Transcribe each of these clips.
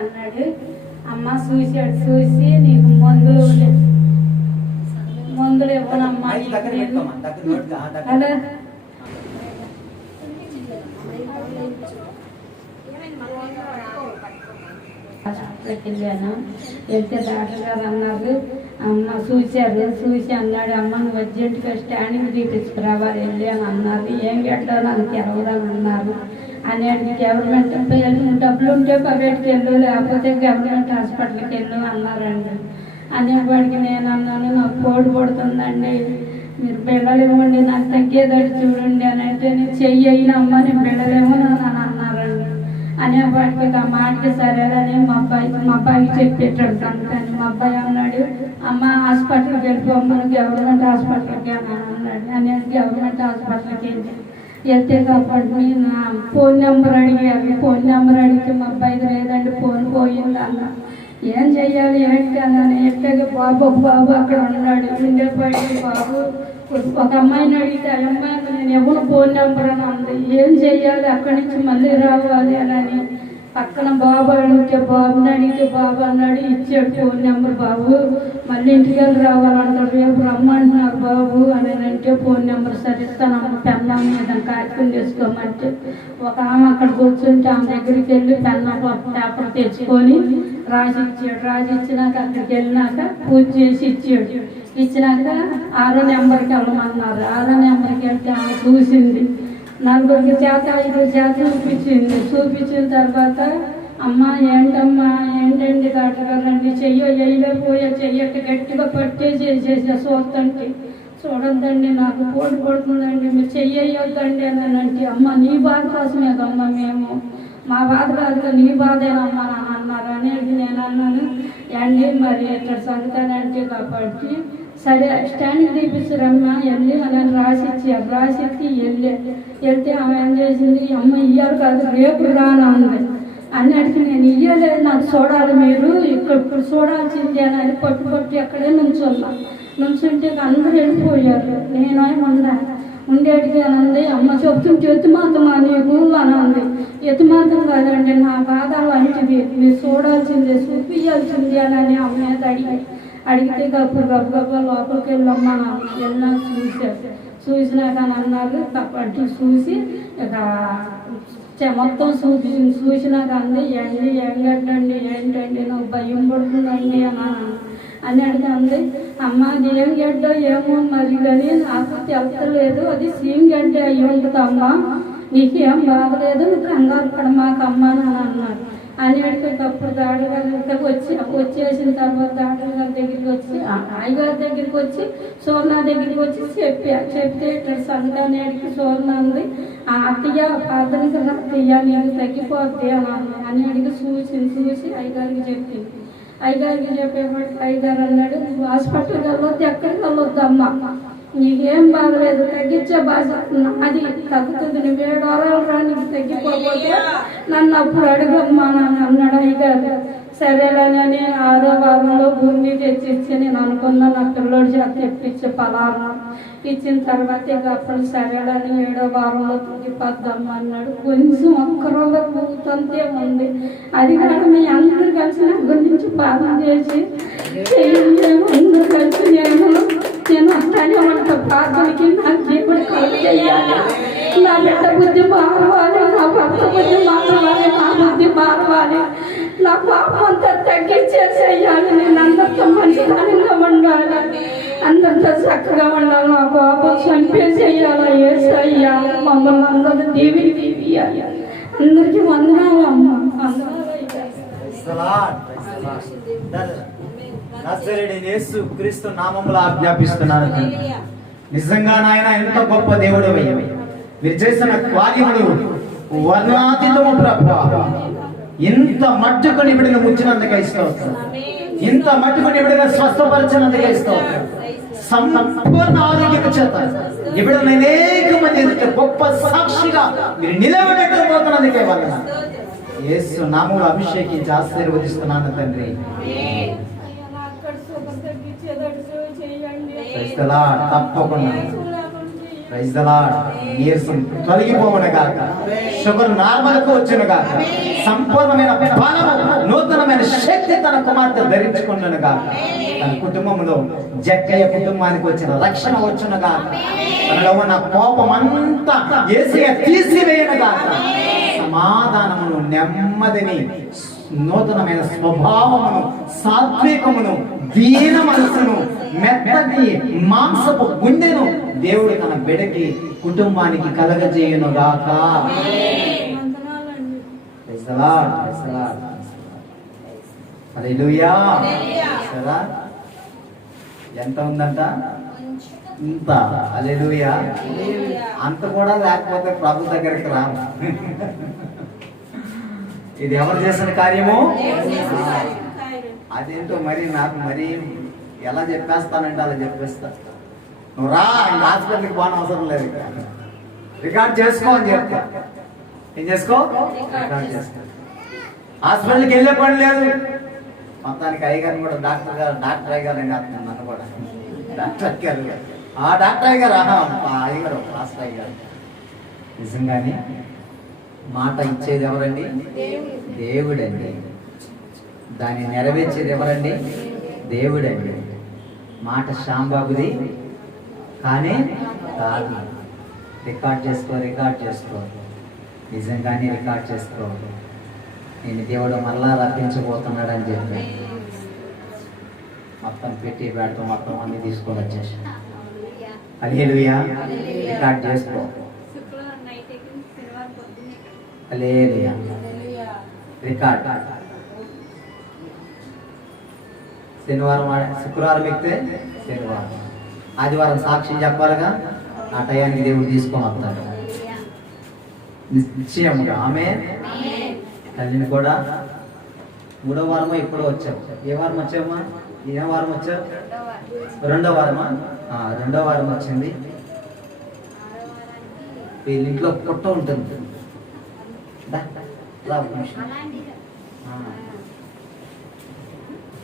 అన్నాడు. అమ్మ చూశాడు, చూసి నీకు మందులు ఇవ్వనమ్మా అలా వెళ్ళాను. వెళ్తే డాక్టర్ గారు అన్నారు, అమ్మ చూశారు, చూసి అన్నాడు, అమ్మ నువ్వు అర్జెంటుగా స్టాండింగ్ తీపించుకురావాలి వెళ్ళి అని అన్నారు. ఏం గడ్డాలో నాకు తెరవదని అన్నారు. అనేది గవర్నమెంట్ డబ్బులు ఉంటే ప్రైవేట్కి వెళ్ళు, లేకపోతే గవర్నమెంట్ హాస్పిటల్కి వెళ్ళు అన్నారండి. అనేవాడికి నేను అన్నాను, నాకు కోడి పడుతుందండి, మీరు పిల్లలు ఇవ్వండి, నాకు తగ్గేదట్టు చూడండి అని అంటే, నేను చెయ్యమ్మా నేను పిల్లలేమో అని అన్నారండి. అనేవాడికి ఆ మాటకి సరేనని మా అబ్బాయికి చెప్పేటాడు సంతాన్ని. మా అబ్బాయి అన్నాడు, అమ్మ హాస్పిటల్కి వెళ్ళిపోమ్మను గవర్నమెంట్ హాస్పిటల్కి అని అన్నాడు. అనేది గవర్నమెంట్ హాస్పిటల్కి వెళ్తే కాబట్టి నా ఫోన్ నెంబర్ అడిగారు. ఫోన్ నెంబర్ అడిగితే మా అబ్బాయిది లేదండి, ఫోన్ పోయింది అన్న. ఏం చెయ్యాలి ఏంటి అన్నాను. ఎట్లాగే బాబు అక్కడ ఉన్నాడు. ఉండేపాటి బాబు ఒక అమ్మాయిని అడిగితే ఆ అమ్మాయిని నేను ఎవరు ఫోన్ నెంబర్ అని అంది. ఏం చెయ్యాలి, అక్కడి నుంచి మళ్ళీ రావాలి అని పక్కన బాబు అడిగితే బాబుని అడిగితే బాబు అన్నాడు, ఇచ్చాడు ఫోన్ నెంబర్. బాబు మళ్ళీ ఇంటికి రావాలంటారు, రేపు రమ్మంటున్నారు బాబు అని అంటే ఫోన్ నెంబర్ సరిస్తానమ్మ పెన్నం మీద కార్యక్రమం చేసుకోమంటే ఒక ఆమె అక్కడ కూర్చుంటే ఆమె దగ్గరికి వెళ్ళి పెన్నం పేపర్ తెచ్చుకొని రాసి ఇచ్చాడు. రాసి ఇచ్చినాక అక్కడికి వెళ్ళినాక పూజ చేసి ఇచ్చాడు. ఇచ్చినాక 6వ నెంబర్కి వెళ్ళమన్నారు. 6వ నెంబర్కి వెళ్తే ఆమె చూసింది. 4 చేత 5 చేత చూపించింది. చూపించిన తర్వాత అమ్మ ఏంటమ్మా ఏంటండి డాక్టర్ గారండి, చెయ్యట్టు గట్టిగా పట్టేసేసేసా చూస్తండి. చూడొద్దండి నాకు కోడి పడుతుందండి, మీరు చెయ్యొద్దండి అని అంటే, అమ్మ నీ బాధ కోసమే కమ్మా మేము, మా బాధ కాదుగా నీ బాధేనమ్మా అని అన్నారు. అనేది నేను అన్నాను, అండి మరి ఎట్లా చదువుతానంటే కాబట్టి సరే స్టాండింగ్ తీపిస్తారమ్మా వెళ్ళి అని రాసిచ్చారు. రాసిచ్చి వెళ్తే ఆమె ఏం చేసింది, అమ్మ ఇయ్యాలి కాదు రేపు రాను అంది. అన్నిటికీ నేను ఇయ్యలేదు, నాకు చూడాలి మీరు ఇప్పుడు చూడాల్సిందే అని పట్టు ఎక్కడే నుంచుంటే అందరూ వెళ్ళిపోయారు. నేనేమన్నా ఉండేటికి అని అంది. అమ్మ చెప్తుంటే ఎత్తుమాతమా నీకు అని అంది. ఎత్తుమాతం కాదండి, నా బాధ వంటిది, మీరు చూడాల్సిందే చూపించాల్సిందే అని అమ్మ మీద అడిగితే గబ్బ లోపలికి వెళ్ళమ్మా వెళ్ళినా చూసినాక అని అన్నారు. కాబట్టి చూసి ఇక మొత్తం చూసినాక అంది, ఎంగడ్డండి ఏంటండి నాకు భయం పడుతుందండి అని అడిగింది. అమ్మ అది ఏం గడ్డో ఏమో మరి కానీ నాకు తెలుస్తలేదు, అది సీమ్ గడ్డ అయ్యి ఉంటుంది అమ్మ, నీకేం బాగలేదు, నువ్వు కంగారు పడ మాకు అమ్మ అని అన్నారు. అని అడిగేటప్పుడు డాక్టర్ గారి వచ్చేసిన తర్వాత డాక్టర్ గారి దగ్గరికి వచ్చి అయ్యగారి దగ్గరికి వచ్చి సోర్ణ దగ్గరికి వచ్చి చెప్తే ఇట్లా సంతాన్ని అడిగి సోర్ణ అంది, అత్తయ్య ప్రార్థనకి అత్తయ్య నేను తగ్గిపోద్ది అని అడిగి చూసి అయ్యగారికి చెప్పింది. అయ్యగారికి చెప్పేప్పటికి అయ్యగారు అన్నాడు, నువ్వు హాస్పిటల్కి వెళ్ళొద్దు, ఎక్కడికి వెళ్ళొద్దు అమ్మ, నీకేం బాగలేదు, తగ్గించే బాధ అది తగ్గుతుంది, నువ్వు 7 వారాలు రా, నీకు తగ్గిపోతే నన్ను అప్పుడు అడుగమ్మా అని అన్నాడు అయ్యగారు. సరేలేనని 6వ వారంలో భూమి తెచ్చిచ్చి నేను అనుకున్నా నా పిల్లోడి చేత తెప్పించే పలానా ఇచ్చిన తర్వాత ఇక అప్పుడు సరేలని 7వ వారంలో తగ్గిపోద్దమ్మా అన్నాడు. కొంచెం ఒక్కరోజు కూతుంటే ఉంది, అది కాదు మీ అందరూ కలిసి నా గురించి పాలన చేసి అందరూ కలిసి నేను అట్లానే ఉంటా ప్రార్థనకి నాకు దేవుడు కలుగు చేయాలి, నా బిడ్డ బుద్ధి మారవాలి, నా భర్త బుద్ధి మారవాలి, నా బుద్ధి మారవాలి, నా పాపం అంతా తగ్గించేసేయాలి, నేను అందరితో మంచిదానిగా ఉండాలి, అందరితో చక్కగా ఉండాలి, నా పాపం చంపేసేయాలి. యేసయ్యా మమ్మల్ని అందరూ దీవియాలి. అందరికీ వందనాలు అమ్మ. యేసు క్రీస్తు నామములో ఆజ్ఞాపిస్తున్నాను. నిజంగా నాయన ఎంత గొప్ప దేవుడు అయ్యా, మీరు చేసిన కార్యములు వర్ణాతీతము ప్రభువా. ఇంత మట్టుకు నిబిడిన ముచ్చినందుకు ఇస్తావు, ఇంత మట్టుకు నిబిడిన స్వస్థపరిచినందుకు ఇస్తావు, సంపూర్ణ ఆరోగ్యం చేత ఇప్పుడు అనేక మంది గొప్ప సాక్షిగా మీరు నిలబెట్టు పోతున్నందుకే వాళ్ళ యేసు నామములో అభిషేకించి ఆశీర్వదిస్తున్నాను తండ్రి. తప్పకుండా నీరసం తొలగిపోవను గాక, షుగర్ నార్మల్ కు వచ్చును గాక, సంపూర్ణమైన బలము ఎత్తి తన కుమార్తె ధరించుకున్నాను గాక. తన కుటుంబంలో జక్కయ్య కుటుంబానికి వచ్చిన రక్షణ వచ్చును గాక. తనలో ఉన్న కోపమంతా యేసయ్య తీసివేయను గాక. సమాధానమును, నెమ్మదిని, నూతనమైన స్వభావమును, సాత్వికమును, దీన మనసును, మెత్తటి మాంసపు గుండెను దేవుడు తన బిడ్డకి కుటుంబానికి కలగజేయును గాక. Praise the Lord, praise the Lord. హల్లెలూయా. కదా ఎంత ఉందంట? ఇంత. హల్లెలూయా. అంత కూడా లేకపోతే ప్రభు దగ్గరికి రాము. ఇది ఎవరు చేసిన కార్యము? అదేంటో మరి నాకు మరి ఎలా చెప్పేస్తానంటే అలా చెప్పేస్తా. నువ్వు రా, ఇంకా హాస్పిటల్కి పోని అవసరం లేదు, రికార్డ్ చేసుకో అని చెప్తా. ఏం చేసుకో? రికార్డ్ చేసుకో. హాస్పిటల్కి వెళ్ళే పని లేదు. మొత్తానికి అయ్యగారిని కూడా డాక్టర్ అయ్యగారు అని అంటున్నాను. నన్ను కూడా డాక్టర్ అయ్యారు. ఆ డాక్టర్ అయ్యగారు అయ్యగారు మాస్టర్ అయ్యగారు. నిజంగానే మాట ఇచ్చేది ఎవరండి? దేవుడండి. దాన్ని నెరవేర్చేది ఎవరండి? దేవుడండి. మాట శ్యాంబాబుది కానీ కాదు. రికార్డ్ చేసుకో. నిజంగానే రికార్డ్ చేసుకో. నేను దేవుడు మళ్ళా రప్పించబోతున్నాడు అని చెప్పి మొత్తం పెట్టి పెడతాం, మొత్తం అన్ని తీసుకొని వచ్చేసి హల్లెలూయా. రికార్డ్ చేసుకో. హల్లెలూయా. రికార్డ్. శుక్రవారం ఎక్కితే శనివారం, ఆదివారం సాక్ష్యం చెప్పాలిగా. ఆ టయానికి దేవుడు తీసుకొని వస్తాడు నిశ్చయముగా. ఆమె తల్లిని కూడా 3వ వారమో ఎప్పుడో వచ్చావు. ఏ వారం వచ్చావమ్మా? ఏ వారం వచ్చావు? 2వ వారమా? 2వ వారం వచ్చింది. వీళ్ళింట్లో పుట్ట ఉంటుంది.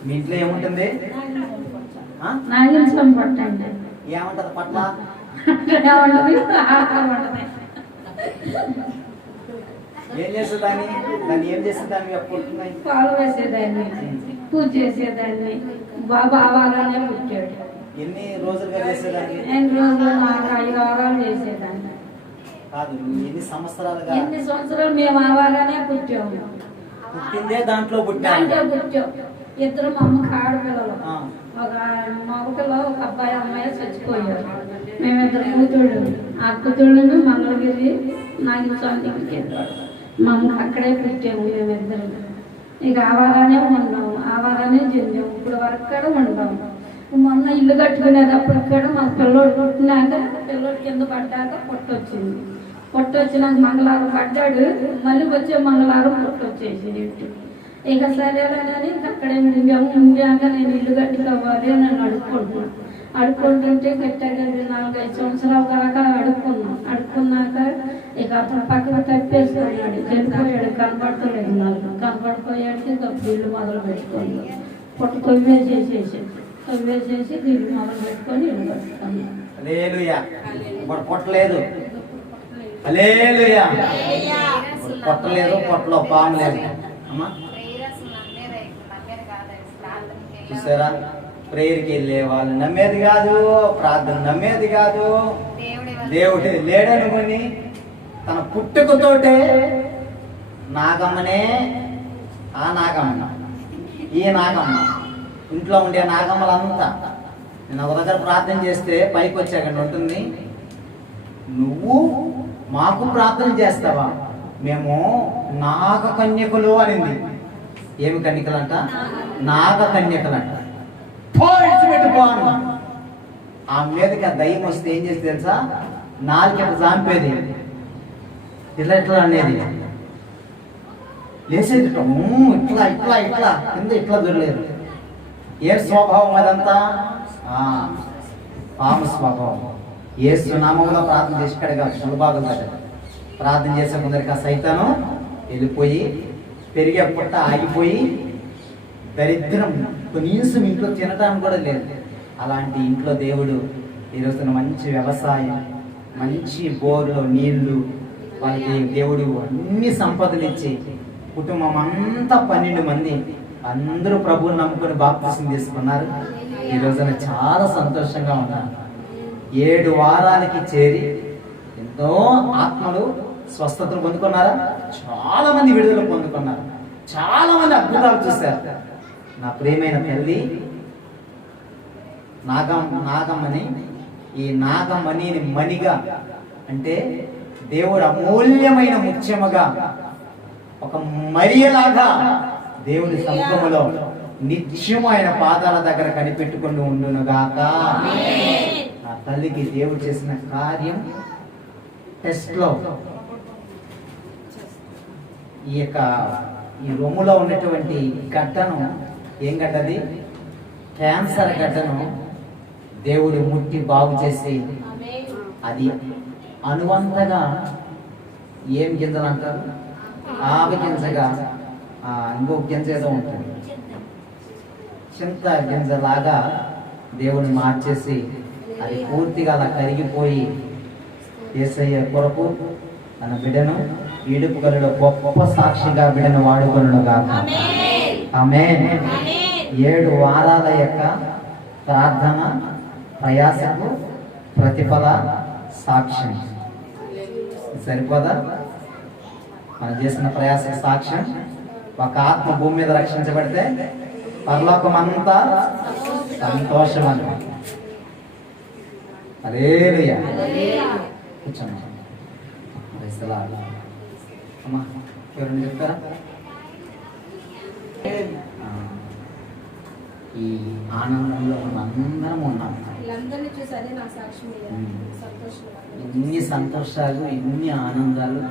మీ ఇంట్లో ఏముంటుంది? ఏమంటది పట్ల? ఏం చేసేదాన్ని? దాన్ని ఏం చేసేదాన్ని? పాలు వేసేదాన్ని, పూజ చేసేదాన్ని. బాబా ఆవారాలనే పుట్టాడు. ఎన్ని రోజులుగా చేసేదాన్ని? 2 రోజులు, 4-5 వారాలు చేసేదాన్ని. కాదు, ఎన్ని సంవత్సరాలుగా? ఎన్ని సంవత్సరాలు మేము ఆవారానే పుట్టాము. పుట్టిందే దాంట్లో పుట్టాం. ఇద్దరు మా అమ్మకి ఆడపిల్లలు. ఒక మగపిల్ల, ఒక అబ్బాయి అమ్మాయి చచ్చిపోయారు. మేమిద్దరు కూతుళ్ళు. ఆ కూతుళ్ళను మంగళగిరి నాగస్వామికి వెళ్ళాడు. మా అమ్మకి అక్కడే పుట్టాము మేమిద్దరు. ఇక ఆవారానే ఉన్నాము, ఆవారానే చెందాము. ఇప్పుడు వరకు కూడా ఉన్నాము. మొన్న ఇల్లు కట్టుకునేటప్పుడు కూడా మా పిల్లోడు పుట్టినాక, పిల్లోడు కింద పడ్డాక పొట్టొచ్చింది. పొట్టొచ్చినాక మంగళవారం పడ్డాడు. మళ్ళీ వచ్చే మంగళవారం పొట్టొచ్చేసి ఇంటి. ఇక సరేలేనని అక్కడే ఉండాక నేను ఇల్లు కట్టుకోవాలి అని నన్ను అడుక్కుంటుంటే గట్టిగా 4-5 సంవత్సరాల దాకా అడుక్కున్నాక ఇక అతను పక్కన తప్పేసుకున్నాడు. వెళ్ళిపోయాడు. కనపడతలేదు నాకు. కనపడిపోయాడికి ఇక ఇల్లు మొదలు పెట్టుకోండి. కొవ్వేసేసి ఇల్లు మొదలు పెట్టుకొని ఇల్లు కట్టుకున్నాను. పొట్టలేదు, పొట్టలేదు, పొట్టలో పాము లేదు. అమ్మా చూసారా? ప్రేయర్కి వెళ్ళే వాళ్ళు నమ్మేది కాదు, ప్రార్థన నమ్మేది కాదు. దేవుడు లేడనుకొని తన పుట్టుకతోటే నాగమ్మనే, ఆ నాగమ్మ, ఈ నాగమ్మ, ఇంట్లో ఉండే నాగమ్మలంతా నేను ఒక దగ్గర ప్రార్థన చేస్తే పైకి వచ్చాక ఉంటుంది, నువ్వు మాకు ప్రార్థన చేస్తావా? మేము నాగ కన్యకులు అనింది. ఏమి కన్యకలంట? నాగ కన్యకలంట. ఆ మీదకి ఆ దయ్యం వస్తే ఏం చేసి తెలుసా? నాలుగు జాంపేది, ఇట్లా అనేది, లేచేది ఇట్లా కింద ఇట్లా దొరలేదు. ఏ స్వభావం అదంతా? పాము స్వభావం. యేసు నామములో ప్రార్థన చేసి కడగా సులభాగం కదా. ప్రార్థన చేసే ముందరికి ఆ సైతాను వెళ్ళిపోయి పెరిగే పుట్ట ఆగిపోయి దరిద్రం కనీసం ఇంట్లో తినడానికి కూడా లేదు. అలాంటి ఇంట్లో దేవుడు ఈరోజున మంచి వ్యవసాయం, మంచి బోర్లో నీళ్లు, వాళ్ళకి దేవుడు అన్ని సంపదలు ఇచ్చి కుటుంబం అంతా 12 మంది అందరూ ప్రభువుని నమ్ముకొని బాప్తిసం తీసుకున్నారు. ఈ రోజున చాలా సంతోషంగా ఉన్నారు. 7 వారాలకి చేరి ఎంతో ఆత్మలు స్వస్థతను పొందుకున్నారా? చాలా మంది విడుదల పొందుకున్నారు. చాలా మంది అద్భుతాలు చూశారు. నా ప్రియమైన తల్లి నాగమ్మని, ఈ నాగమణిని మణిగా అంటే దేవుడు అమూల్యమైన ముత్యముగా ఒక మరియలాగా దేవుడి సముఖములో నిత్యము ఆయన పాదాల దగ్గర కనిపెట్టుకుని ఉండునుగాక. నా తల్లికి దేవుడు చేసిన కార్యం టెస్ట్ లో ఈ రొమ్ములో ఉన్నటువంటి గడ్డను, ఏం గడ్డది? క్యాన్సర్ గడ్డను దేవుడు ముట్టి బాగు చేసి, అది అనువంతగా ఏం గింజలు అంటారు, ఆవి గింజగా ఇంకొక గింజ ఏదో ఉంటుంది, చింత గింజలాగా దేవుని మార్చేసి అది పూర్తిగా అలా కరిగిపోయి యేసయ్య కొరకు తన బిడ్డను ఈడుపు గలలో గొప్ప సాక్షిగా బిడ్డను వాడుకొనును గాక. ఆమేన్. 7 వారాల యొక్క ప్రార్థన ప్రయాసకు ప్రతిఫల సాక్ష్యం సరిపోదా? మనం చేసిన ప్రయాస సాక్ష్యం. ఒక ఆత్మ భూమి మీద రక్షించబడితే పరలోకం అంతా సంతోషం అన్నమాట. హల్లెలూయా. కూర్చోమ్మా. అమ్మా ఎవరైనా చెప్తారా? ఈ ఆనందంలో అందరం ఉన్నాం. ఇన్ని సంతోషాలు, ఇన్ని ఆనందాలు,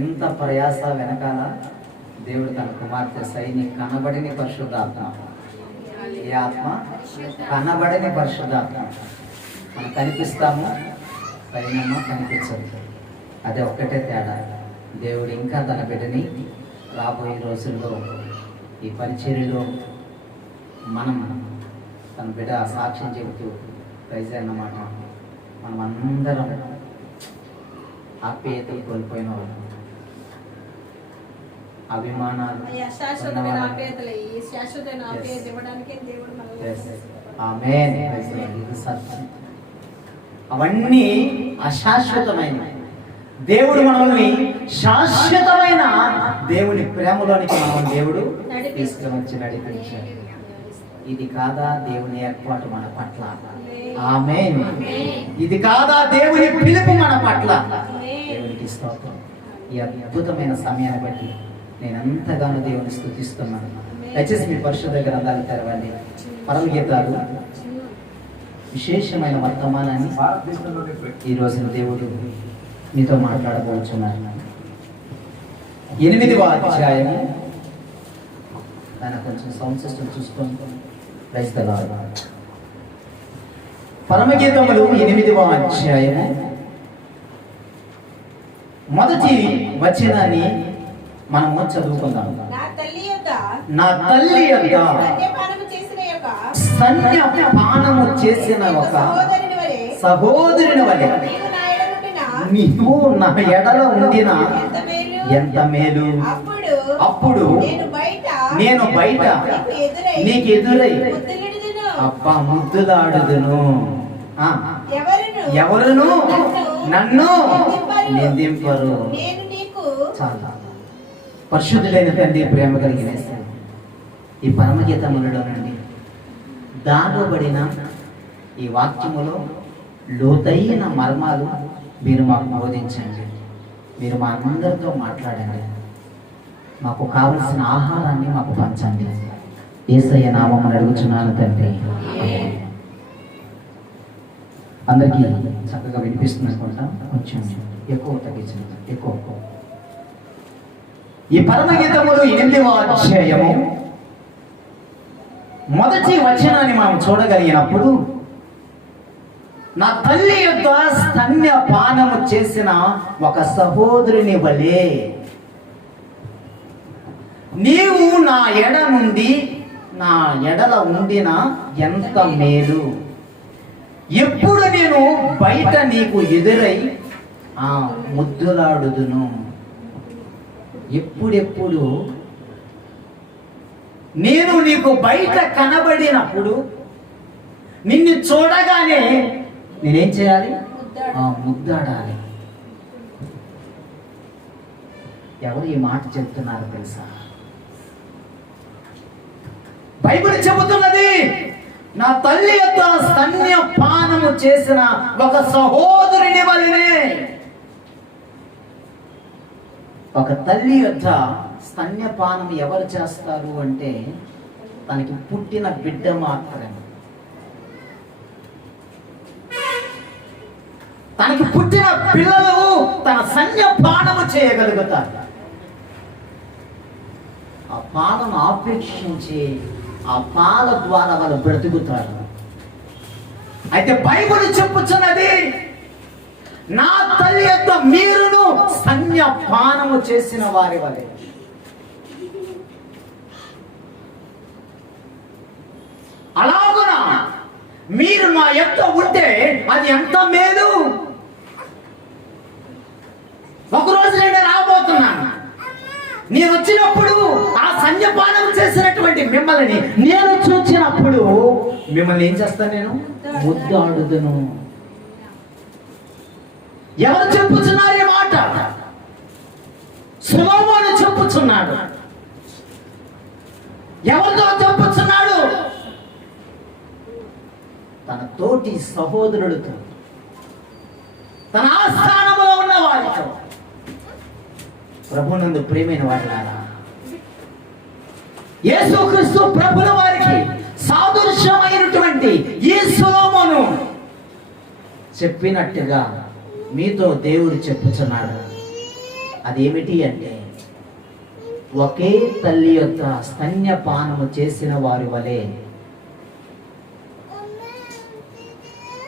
ఇంత ప్రయాస వెనకాల దేవుడు తన కుమార్తె సైని కనబడిని పరిశుద్ధాత్మ. ఏ ఆత్మ? కనబడిని పరిశుద్ధాత్మ. మనం కనిపిస్తాము, సైనమ్మ కనిపించదు. అదే ఒక్కటే తేడా. దేవుడు ఇంకా తన బిడ్డని రాబోయే రోజుల్లో ఈ పరిచర్యలో మనం తన బిడ్డ సాక్ష్యం చెబుతూ ప్రైజ్ అన్నమాట. మనం అందరం ఆప్యాయతలు కోల్పోయిన వాళ్ళు, అభిమానాలు, అవన్నీ అశాశ్వతమైన దేవుడు మనల్ని శాశ్వతమైన దేవుని ప్రేమలోనికి మనం దేవుడు తీసుకువచ్చి నడిపించాడు. ఇది కాదా దేవుని ఏర్పాటు మన పట్ల? ఆమేన్. ఇది కాదా దేవుని పిలుపు మన పట్ల? దేవునికి స్తోత్రం. ఈ అద్భుతమైన సమయాన్ని బట్టి నేను ఎంతగానో దేవుని స్తుతిస్తున్నాను. దయచేసి మీ పరిశుద్ధ గ్రంథాలు తెరవండి. పరమగీతాలు విశేషమైన వర్తమానాన్ని ఈ రోజున దేవుడు మీతో మాట్లాడబోతున్నారు. 8వ అధ్యాయము. దాని కొంచెం సౌండ్ సిస్టమ్ చూసుకోండి. Praise the Lord. పరమగీతములు 8వ అధ్యాయము మొదటి వచనాన్ని మనము చదువుకుందాం. నా తల్లి యొక్క స్తన్యపానము చేసిన ఒక సహోదరుని వలె నీవు నా ఎడల ఉండిన ఎంత మేలు. అప్పుడు నేను బయట నీకు ఎదురై అబ్బా ముద్దులాడుదును. ఎవరును నన్ను నిందింపరు. చాలా పరిశుద్ధుడైన తండ్రి, ప్రేమ కలిగిన ఈ పరమగీతములలోనండి దాగబడిన ఈ వాక్యములో లోతైన మర్మాలు మీరు మాకు బోధించండి. మీరు మా అందరితో మాట్లాడండి. మాకు కావలసిన ఆహారాన్ని మాకు పంచండి. యేసయ్య నామమున అడుగుచున్నాను తండ్రి. అందరికీ చక్కగా వినిపిస్తుంది అనుకుంటా. కొంచెం ఎక్కువ తగ్గించండి. ఎక్కువ. ఈ పరమగీతములు 8వ అధ్యాయము మొదటి వచనాన్ని మనం చూడగలిగినప్పుడు, నా తల్లి యొక్క స్తన్యపానము చేసిన ఒక సహోదరుని వలె నీవు నా ఎడ నుండి నా ఎడల ఉండిన ఎంత మేలు. ఎప్పుడు నేను బయట నీకు ఎదురై ముద్దులాడుదును. ఎప్పుడెప్పుడు నేను నీకు బయట కనబడినప్పుడు నిన్ను చూడగానే నేనేం చేయాలి? ముద్దాడాలి. ఎవరు ఈ మాట చెప్తున్నారు తెలుసా? బైబిల్ చెబుతున్నది, నా తల్లి యొక్క స్తన్యపానము చేసిన ఒక సహోదరుని వలెనే. ఒక తల్లి యొక్క స్తన్యపానం ఎవరు చేస్తారు అంటే తనకి పుట్టిన బిడ్డ మాత్రమే. తనకి పుట్టిన పిల్లలు తన స్తన్యపానము చేయగలుగుతారు. ఆ పాలను ఆపేక్షించి ఆ పాల ద్వారా వాళ్ళు బ్రతుకుతారు. అయితే బైబిల్ చెప్పుచున్నది, నా తల్లి యొక్క మీరును స్తన్యపానము చేసిన వారి వలె. అలాగున మీరు నా యొక్క ఉంటే అది ఎంత మేలు. ఒకరోజు నేను రాబోతున్నాను. నేను వచ్చినప్పుడు ఆ స్తన్యపానం చేసినటువంటి మిమ్మల్ని నేను చూచినప్పుడు మిమ్మల్ని ఏం చేస్తాను? నేను ముద్దాడుదును. ఎవరు చెప్పుచున్నారు ఈ మాట? సొలొమోను చెప్పుచున్నాడు. ఎవరితో చెప్పుచున్నాడు? తన తోటి సహోదరుడితో, తన ఆస్థానంలో ఉన్న వారితో. ప్రభునందు ప్రియమైన వారులారా, యేసుక్రీస్తు ప్రభుల వారికి సాదృశ్యమైనటువంటి ఈ సొలొమోను చెప్పినట్టుగా మీతో దేవుడు చెప్పుచున్నాడు. అదేమిటి అంటే, ఒకే తల్లి యొక్క స్తన్యపానము చేసిన వారి వలె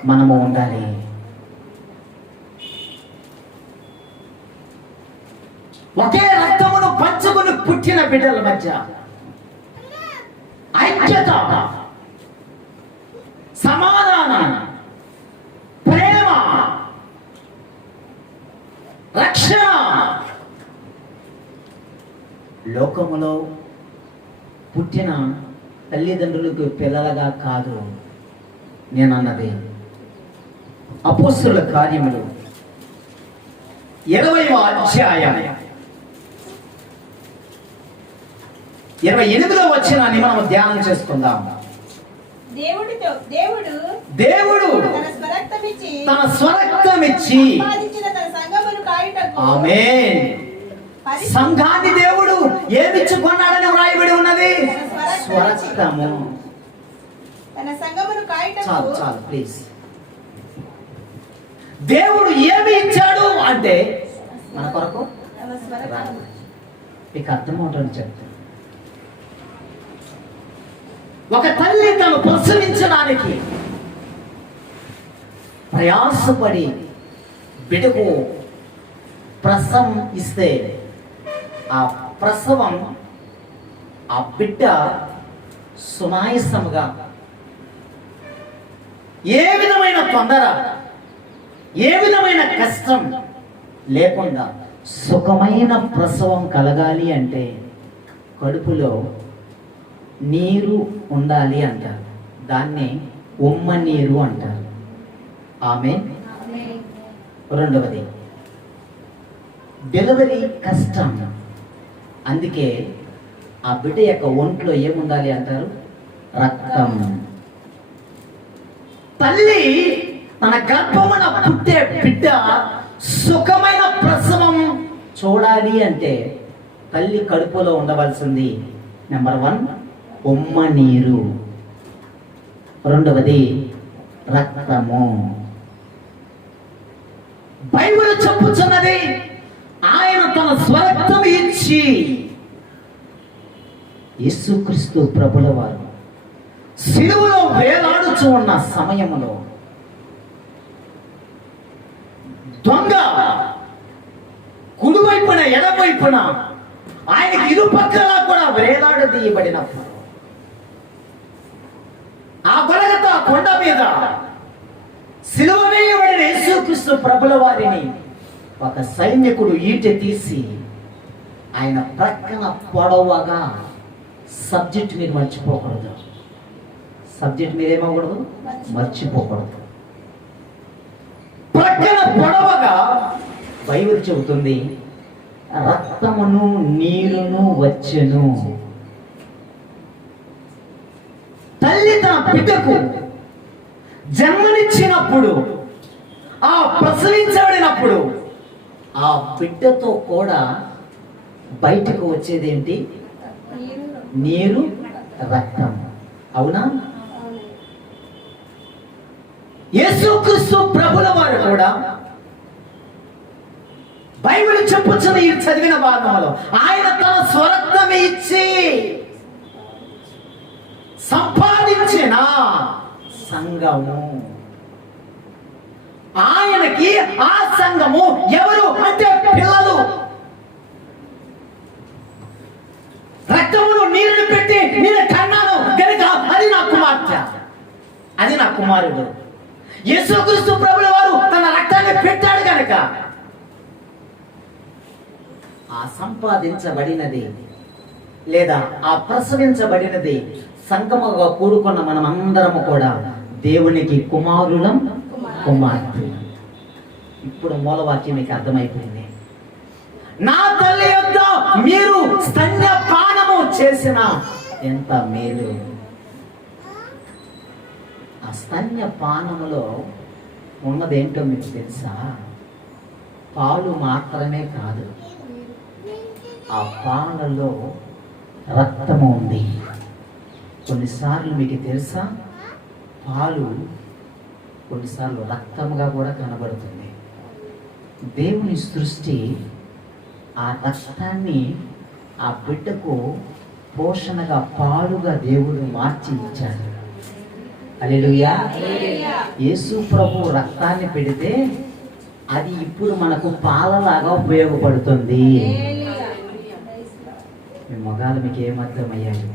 మనము ఉండాలి. ఒకే రక్తమును పంచుకుని పుట్టిన బిడ్డల మధ్య ఐక్యత, సమాధానం, ప్రేమ, రక్షణ. లోకములో పుట్టిన తల్లిదండ్రులకు పిల్లలుగా కాదు నేనన్నది. అపోస్తలుల కార్యములు 20వ అధ్యాయం 28వ వచనాన్ని మనం ధ్యానం చేసుకుందాం. దేవుడు తన స్వరక్తమిచ్చి ఆమేన్ సంఘాన్ని దేవుడు ఏమిచ్చుకున్నాడని వ్రాయబడి ఉన్నది? స్వరక్తము. చాలు చాలు ప్లీజ్. దేవుడు ఏమి ఇచ్చాడు అంటే మన కొరకు మీకు అర్థమవుతుంది చెప్తాను. ఒక తల్లి తను ప్రసవించడానికి ప్రయాసపడి బిడ్డకు ప్రసవం ఇస్తే ఆ ప్రసవం ఆ బిడ్డ సునాయసముగా, ఏ విధమైన తొందర, ఏ విధమైన కష్టం లేకుండా సుఖమైన ప్రసవం కలగాలి అంటే కడుపులో నీరు ఉండాలి అంటారు. దాన్ని ఉమ్మ నీరు అంటారు. ఆమేన్. రెండవది డెలివరీ కష్టం. అందుకే ఆ బిడ్డ యొక్క ఒంట్లో ఏముండాలి అంటారు? రక్తం. తల్లి తన గర్భమున పుట్టే బిడ్డ సుఖమైన ప్రసవం చూడాలి అంటే తల్లి కడుపులో ఉండవలసింది నెంబర్ 1 ఉమ్మ నీరు, రెండవది రక్తము. బైబిల్ చెప్పుచున్నది, ఆయన తన స్వరక్తం ఇచ్చి, యేసుక్రీస్తు ప్రభుల వారు సిలువలో వేలాడుచు ఉన్న సమయంలో దొంగ కుడివైపున ఎడమవైపున ఆయనకి ఇరుపక్కల కూడా వేలాడదీయబడినప్పుడు ఆ గొలగతా కొండ మీద సిలువ వేయబడిన యేసుక్రీస్తు ప్రభుల వారిని ఒక సైనికుడు ఈటె తీసి ఆయన ప్రక్కన పొడవగా సబ్జెక్ట్ మీరు మర్చిపోకూడదు. సబ్జెక్ట్ మీరేమవ్వకూడదు, మర్చిపోకూడదు. ప్రక్కన పొడవగా బైబిల్ చెబుతుంది, రక్తమును నీరును వచ్చెను. తల్లి తన బిడ్డకు జన్మనిచ్చినప్పుడు, ఆ ప్రసవించబడినప్పుడు ఆ బిడ్డతో కూడా బయటకు వచ్చేదేంటి? నీరు, రక్తం. అవునా? యేసుక్రీస్తు ప్రభుల వారు కూడా బైబిల్ చెప్పుచున్న ఈ చదివిన భాగంలో ఆయన తన స్వరక్తం ఇచ్చి సంపాదించిన సంఘము. ఆయనకి ఆ సంఘము ఎవరు అంటే పిల్లలు. రక్తమును నీరుని పెట్టి నేను కన్నాను గనుక అది నా కుమార్తె, అది నా కుమారుడు. యేసుక్రీస్తు ప్రభుల వారు తన రక్తాన్ని పెట్టాడు గనుక ఆ సంపాదించబడినది లేదా ఆ ప్రసవించబడినది సంగముగా కూడుకున్న మనం అందరము కూడా దేవునికి కుమారులం, కుమార్తె. ఇప్పుడు మూలవాక్యం మీకు అర్థమైపోయింది. నా తల్లి యొద్ద మీరు స్తన్యపానము చేసిన ఎంత మేలు. ఆ స్తన్యపానములో ఉన్నదేంటో మీకు తెలుసా? పాలు మాత్రమే కాదు, ఆ పాలలో రక్తము ఉంది. కొన్నిసార్లు మీకు తెలుసా, పాలు కొన్నిసార్లు రక్తముగా కూడా కనబడుతుంది. దేవుని సృష్టి ఆ రక్తాన్ని ఆ బిడ్డకు పోషణగా పాలుగా దేవుడు మార్చి ఇచ్చాడు. హల్లెలూయా. యేసు ప్రభు రక్తాన్ని పెడితే అది ఇప్పుడు మనకు పాలలాగా ఉపయోగపడుతుంది. మీ మగాలు మీకు ఏమర్థమయ్యాయి?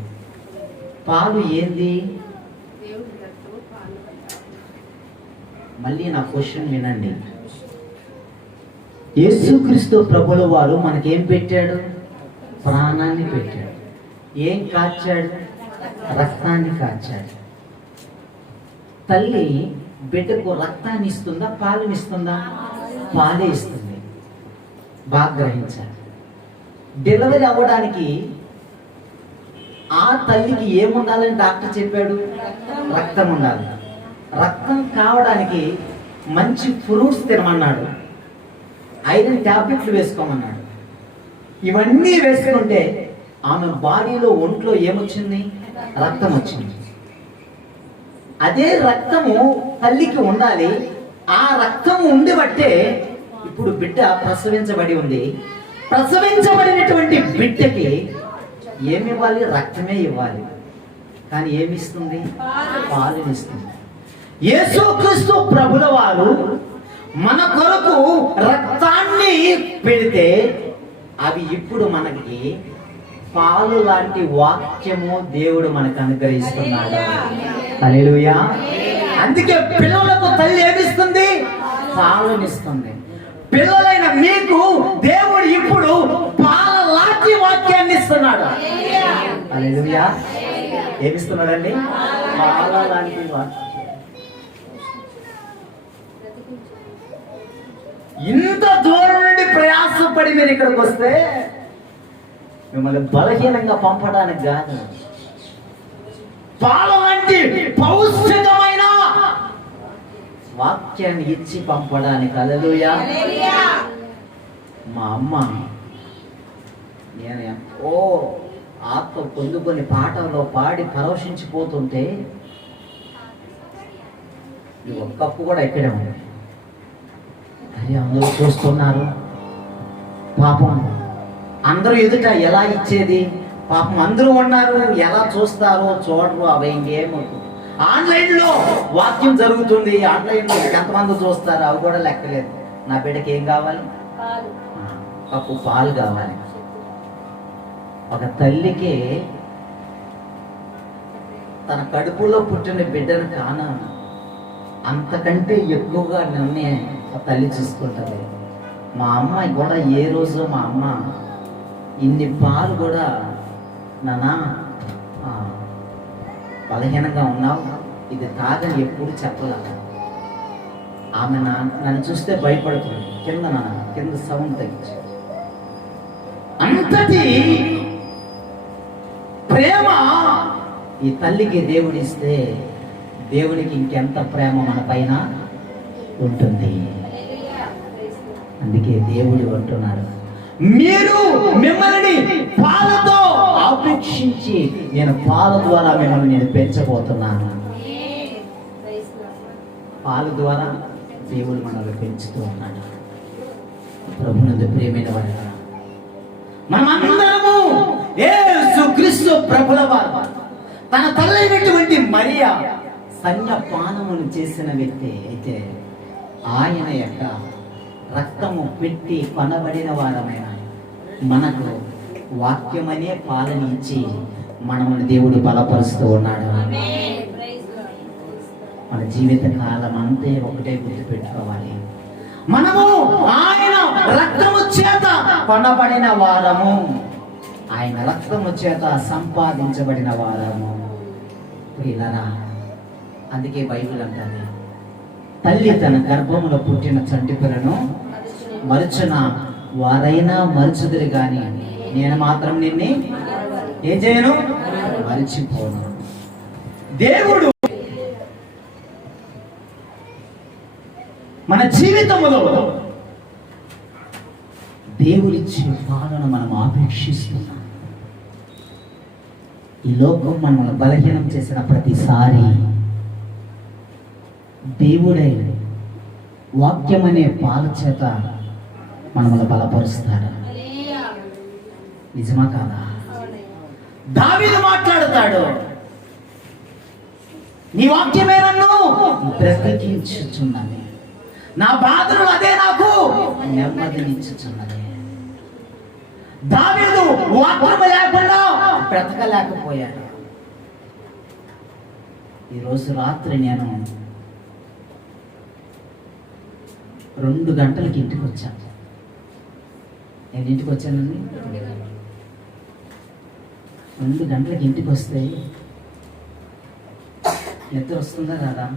పాలు ఏంది? మళ్ళీ నా క్వశ్చన్ వినండి. యేసుక్రీస్తు ప్రభుల వారు మనకేం పెట్టాడు? ప్రాణాన్ని పెట్టాడు. ఏం కాచాడు? రక్తాన్ని కాచాడు. తల్లి బిడ్డకు రక్తాన్ని ఇస్తుందా, పాలుని ఇస్తుందా? పాలే ఇస్తుంది. బాగా గ్రహించాలి. డెలివరీ అవ్వడానికి ఆ తల్లికి ఏముండాలని డాక్టర్ చెప్పాడు? రక్తం ఉండాలి. రక్తం కావడానికి మంచి ఫ్రూట్స్ తినమన్నాడు, ఐరన్ టాబ్లెట్లు వేసుకోమన్నాడు. ఇవన్నీ వేసుకుంటే ఆమె బాడీలో ఒంట్లో ఏమొచ్చింది? రక్తం వచ్చింది. అదే రక్తము తల్లికి ఉండాలి. ఆ రక్తము ఉండి బట్టే ఇప్పుడు బిడ్డ ప్రసవించబడి ఉంది. ప్రసవించబడినటువంటి బిడ్డకి ఏమి ఇవ్వాలి? రక్తమే ఇవ్వాలి. కానీ ఏమిస్తుంది? పాలునిస్తుంది. యేసుక్రీస్తు ప్రభుల వారు మన కొరకు రక్తాన్ని పెడితే అవి ఇప్పుడు మనకి పాలు లాంటి వాక్యము దేవుడు మనకు అనుగ్రహిస్తున్నాడు. హల్లెలూయా. అందుకే పిల్లలకు తల్లి ఏమిస్తుంది? పాలునిస్తుంది. పిల్లలైన మీకు దేవుడు ఇప్పుడు పాల లాంటి వాక్యాన్ని ఇస్తున్నాడు. హల్లెలూయా. ఏమిస్తున్నాడండి? పాల లాంటి వాక్యం. ఇంత దూరం నుండి ప్రయాసపడి మీరు ఇక్కడికి వస్తే మిమ్మల్ని బలహీనంగా పంపడానికి కాదు, పాల లాంటి పౌష్టికమైన వాక్యాన్ని ఇచ్చి పంపడానికి. హల్లెలూయా. మా అమ్మ నేను ఎంతో ఆత్మ పొందుకొని పాటల్లో పాడి పరవశించిపోతుంటే ఈ ఒక్క కప్పు కూడా ఇక్కడే ఉంది. అది అందరూ చూస్తున్నారు. పాపం అందరూ ఎదుట ఎలా ఇచ్చేది? పాపం అందరూ ఉన్నారు, ఎలా చూస్తారో చూడరు. అవి ఇంకేమో ఆన్లైన్లో వాక్యం జరుగుతుంది, ఆన్లైన్లో ఎంతమంది చూస్తారు అవి కూడా లెక్కలేదు. నా బిడ్డకి ఏం కావాలి? కప్పు పాలు కావాలి. ఒక తల్లికి తన కడుపులో పుట్టిన బిడ్డను కాన అంతకంటే ఎక్కువగా నన్నే ఆ తల్లి చూసుకుంటుంది. మా అమ్మాయి కూడా ఏ రోజు మా అమ్మ ఇన్ని పాలు కూడా నాన్న బలహీనంగా ఉన్నావు, ఇది తాగని ఎప్పుడు చెప్పలేదు. ఆమె నన్ను చూస్తే భయపడుతుంది. కింద సౌండ్ తగ్గించి, అంతటి ప్రేమ ఈ తల్లికి దేవుడిస్తే దేవునికి ఇంకెంత ప్రేమ మన పైన ఉంటుంది. అందుకే దేవుడు అంటున్నాడు, మీరు మిమ్మల్ని పాలతో అపేక్షించి నేను పాల ద్వారా మిమ్మల్ని నేను పెంచబోతున్నాను. పాల ద్వారా దేవుడు మనల్ని పెంచుతూ ఉన్నాడు. ప్రభునందు ప్రియమైన వారు, మనమందరము యేసుక్రీస్తు ప్రభుల వారు తన తల్లైనటువంటి మరియా సన్యపానమును చేసిన వ్యక్తి అయితే ఆయన యొక్క రక్తము పెట్టి కొనబడిన వారమైన మనకు వాక్యమనే పాలన ఇచ్చి మనల్ని దేవుడు బలపరుస్తూ ఉన్నాడు. మన జీవిత కాలం అంతే ఒకటే గుర్తుపెట్టుకోవాలి, మనము ఆయన రక్తము చేత కొనబడిన వారము, ఆయన రక్తము చేత సంపాదించబడిన వారము. ప్రియులారా, అందుకే బైబిల్ అంటారు, తల్లి తన గర్భములో పుట్టిన చంటి పిల్లను మరుచున వారైనా మరుచుదురు గాని నేను మాత్రం నిన్ను ఏం చేయను, మరిచిపోను. దేవుడు మన జీవితంలో దేవుడిచ్చే పాలన మనం ఆపేక్షిస్తున్నాం. ఈ లోకం మనల్ని బలహీనం చేసిన ప్రతిసారి దేవుడే వాక్యం అనే పాల చేత మనల్ని బలపరుస్తాడు. నిజమా కాదా? దావీదు మాట్లాడతాడు, నీ వాక్యమే నన్ను బ్రతికించుచున్నది, నా బాధలు అదే నాకు నెమ్మదినిచ్చుచున్నది. దావీదు వాక్యము లేకుండా బ్రతకలేకపోయాడు. ఈరోజు రాత్రి నేను 2 గంటలకి ఇంటికి వచ్చాను. నేను ఇంటికి వచ్చానండి 2 గంటలకి ఇంటికి వస్తే నిద్ర వస్తుందా రాదా?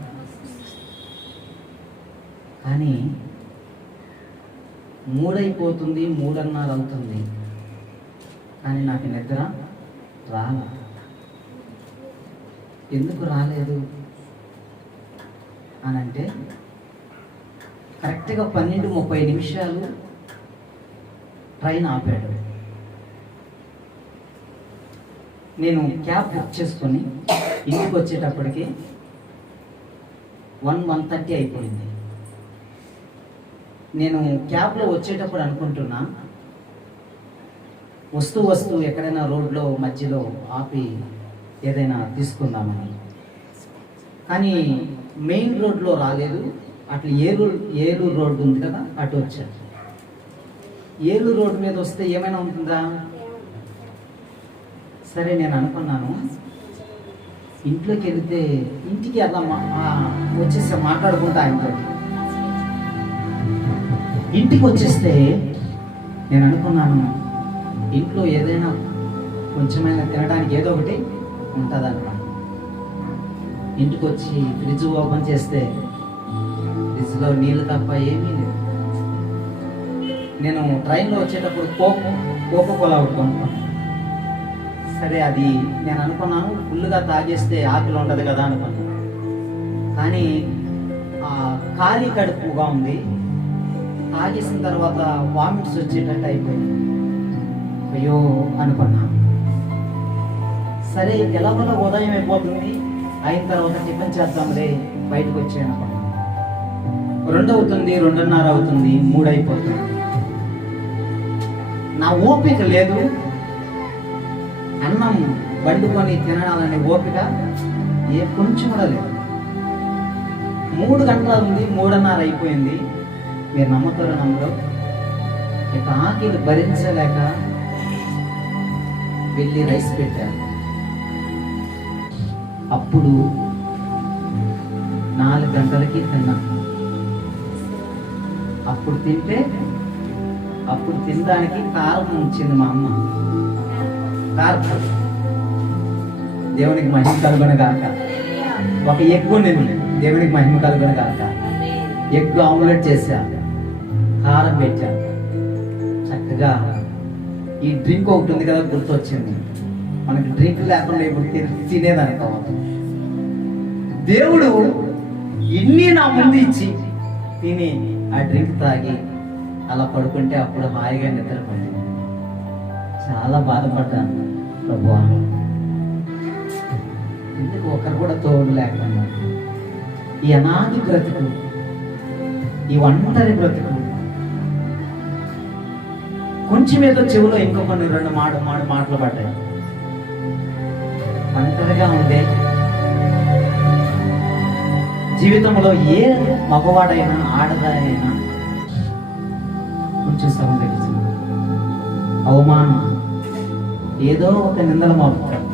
కానీ 3 అయిపోతుంది, 3:30 అవుతుంది, కానీ నాకు నిద్ర రాల. ఎందుకు రాలేదు అని అంటే, కరెక్ట్గా 12:30 ట్రైన్ ఆపాడు. నేను క్యాబ్ బుక్ చేసుకొని ఇంటికి వచ్చేటప్పటికి 1:30 అయిపోయింది. నేను క్యాబ్లో వచ్చేటప్పుడు అనుకుంటున్నా, వస్తూ ఎక్కడైనా రోడ్లో మధ్యలో ఆపి ఏదైనా తీసుకుందామని. కానీ మెయిన్ రోడ్లో రాలేదు, అట్లా ఏలూరు రోడ్డు ఉంది కదా, అటు వచ్చాను. ఏలూరు రోడ్డు మీద వస్తే ఏమైనా ఉంటుందా? సరే నేను అనుకున్నాను, ఇంట్లోకి వెళితే ఇంటికి అలా వచ్చేస్తే మాట్లాడుకుంటా ఆయనతో. ఇంటికి వచ్చేస్తే నేను అనుకున్నాను, ఇంట్లో ఏదైనా కొంచెమైనా తినడానికి ఏదో ఒకటి ఉంటుంది అన్నమాట. ఇంటికి వచ్చి ఫ్రిడ్జ్ ఓపెన్ చేస్తే ఫ్రిడ్జ్లో నీళ్ళు తప్ప ఏమీ లేదు. నేను ట్రైన్లో వచ్చేటప్పుడు కోకోకోలా ఒకటి కొనుక్కున్నాను. సరే అది నేను అనుకున్నాను, ఫుల్గా తాగేస్తే ఆకలి ఉండదు కదా అనుకున్నాను. కానీ ఖాళీ కడుపుగా ఉంది, తాగేసిన తర్వాత వామిట్స్ వచ్చేటట్టు అయిపోయింది. అయ్యో అనుకున్నాను. సరే ఎలాగోలా ఉదయం అయిపోతుంది, అయిన తర్వాత టిఫిన్ చేద్దాంలే బయటకు వచ్చాను అనుకున్నాను. 2 అవుతుంది, 2:30 అవుతుంది, 3 అయిపోతుంది. నా ఓపిక లేదు, అన్నం వండుకొని తినాలనే ఓపిక కొంచెం కూడా లేదు. 3 గంటలు ఉంది, 3:30 అయిపోయింది. మీరు నమ్ముతారో నమ్మరు, ఇక ఆకలి భరించలేక వెళ్ళి రైస్ పెట్టారు. అప్పుడు 4 గంటలకి తిన్నా. అప్పుడు తినడానికి కారం ఉంచింది మా అమ్మ. కారం దేవునికి మహిమ కలుగునగాక. ఒక ఎగ్గు నేను దేవునికి మహిమ కలుగునగాక. ఎగ్ ఆమ్లెట్ చేశా, కారం పెట్టా, చక్కగా ఈ డ్రింక్ ఒకటి ఉంది కదా గుర్తొచ్చింది. మనకి డ్రింక్ లేకుండా ఇప్పుడు తినేదనుకో. దేవుడు ఇన్ని నా ముందు ఇచ్చి తిని ఆ డ్రింక్ తాగి అలా పడుకుంటే అప్పుడు హాయిగా నిద్రపడింది. చాలా బాధపడ్డాను. ప్రభువా, ఎందుకు ఒకరు కూడా తోడు లేకుండా ఈ అనాది బ్రతుకు, ఈ ఒంటరి బ్రతుకు, కొంచెం ఏదో చెవిలో ఇంకో కొన్ని రెండు మాటలు పడ్డాయి. ఒంటరిగా ఉండే జీవితంలో ఏ మగవాడైనా ఆడదానైనా కొంచెం శ్రమ తెలిసింది, అవమానం, ఏదో ఒక నిందల మోపుతారు.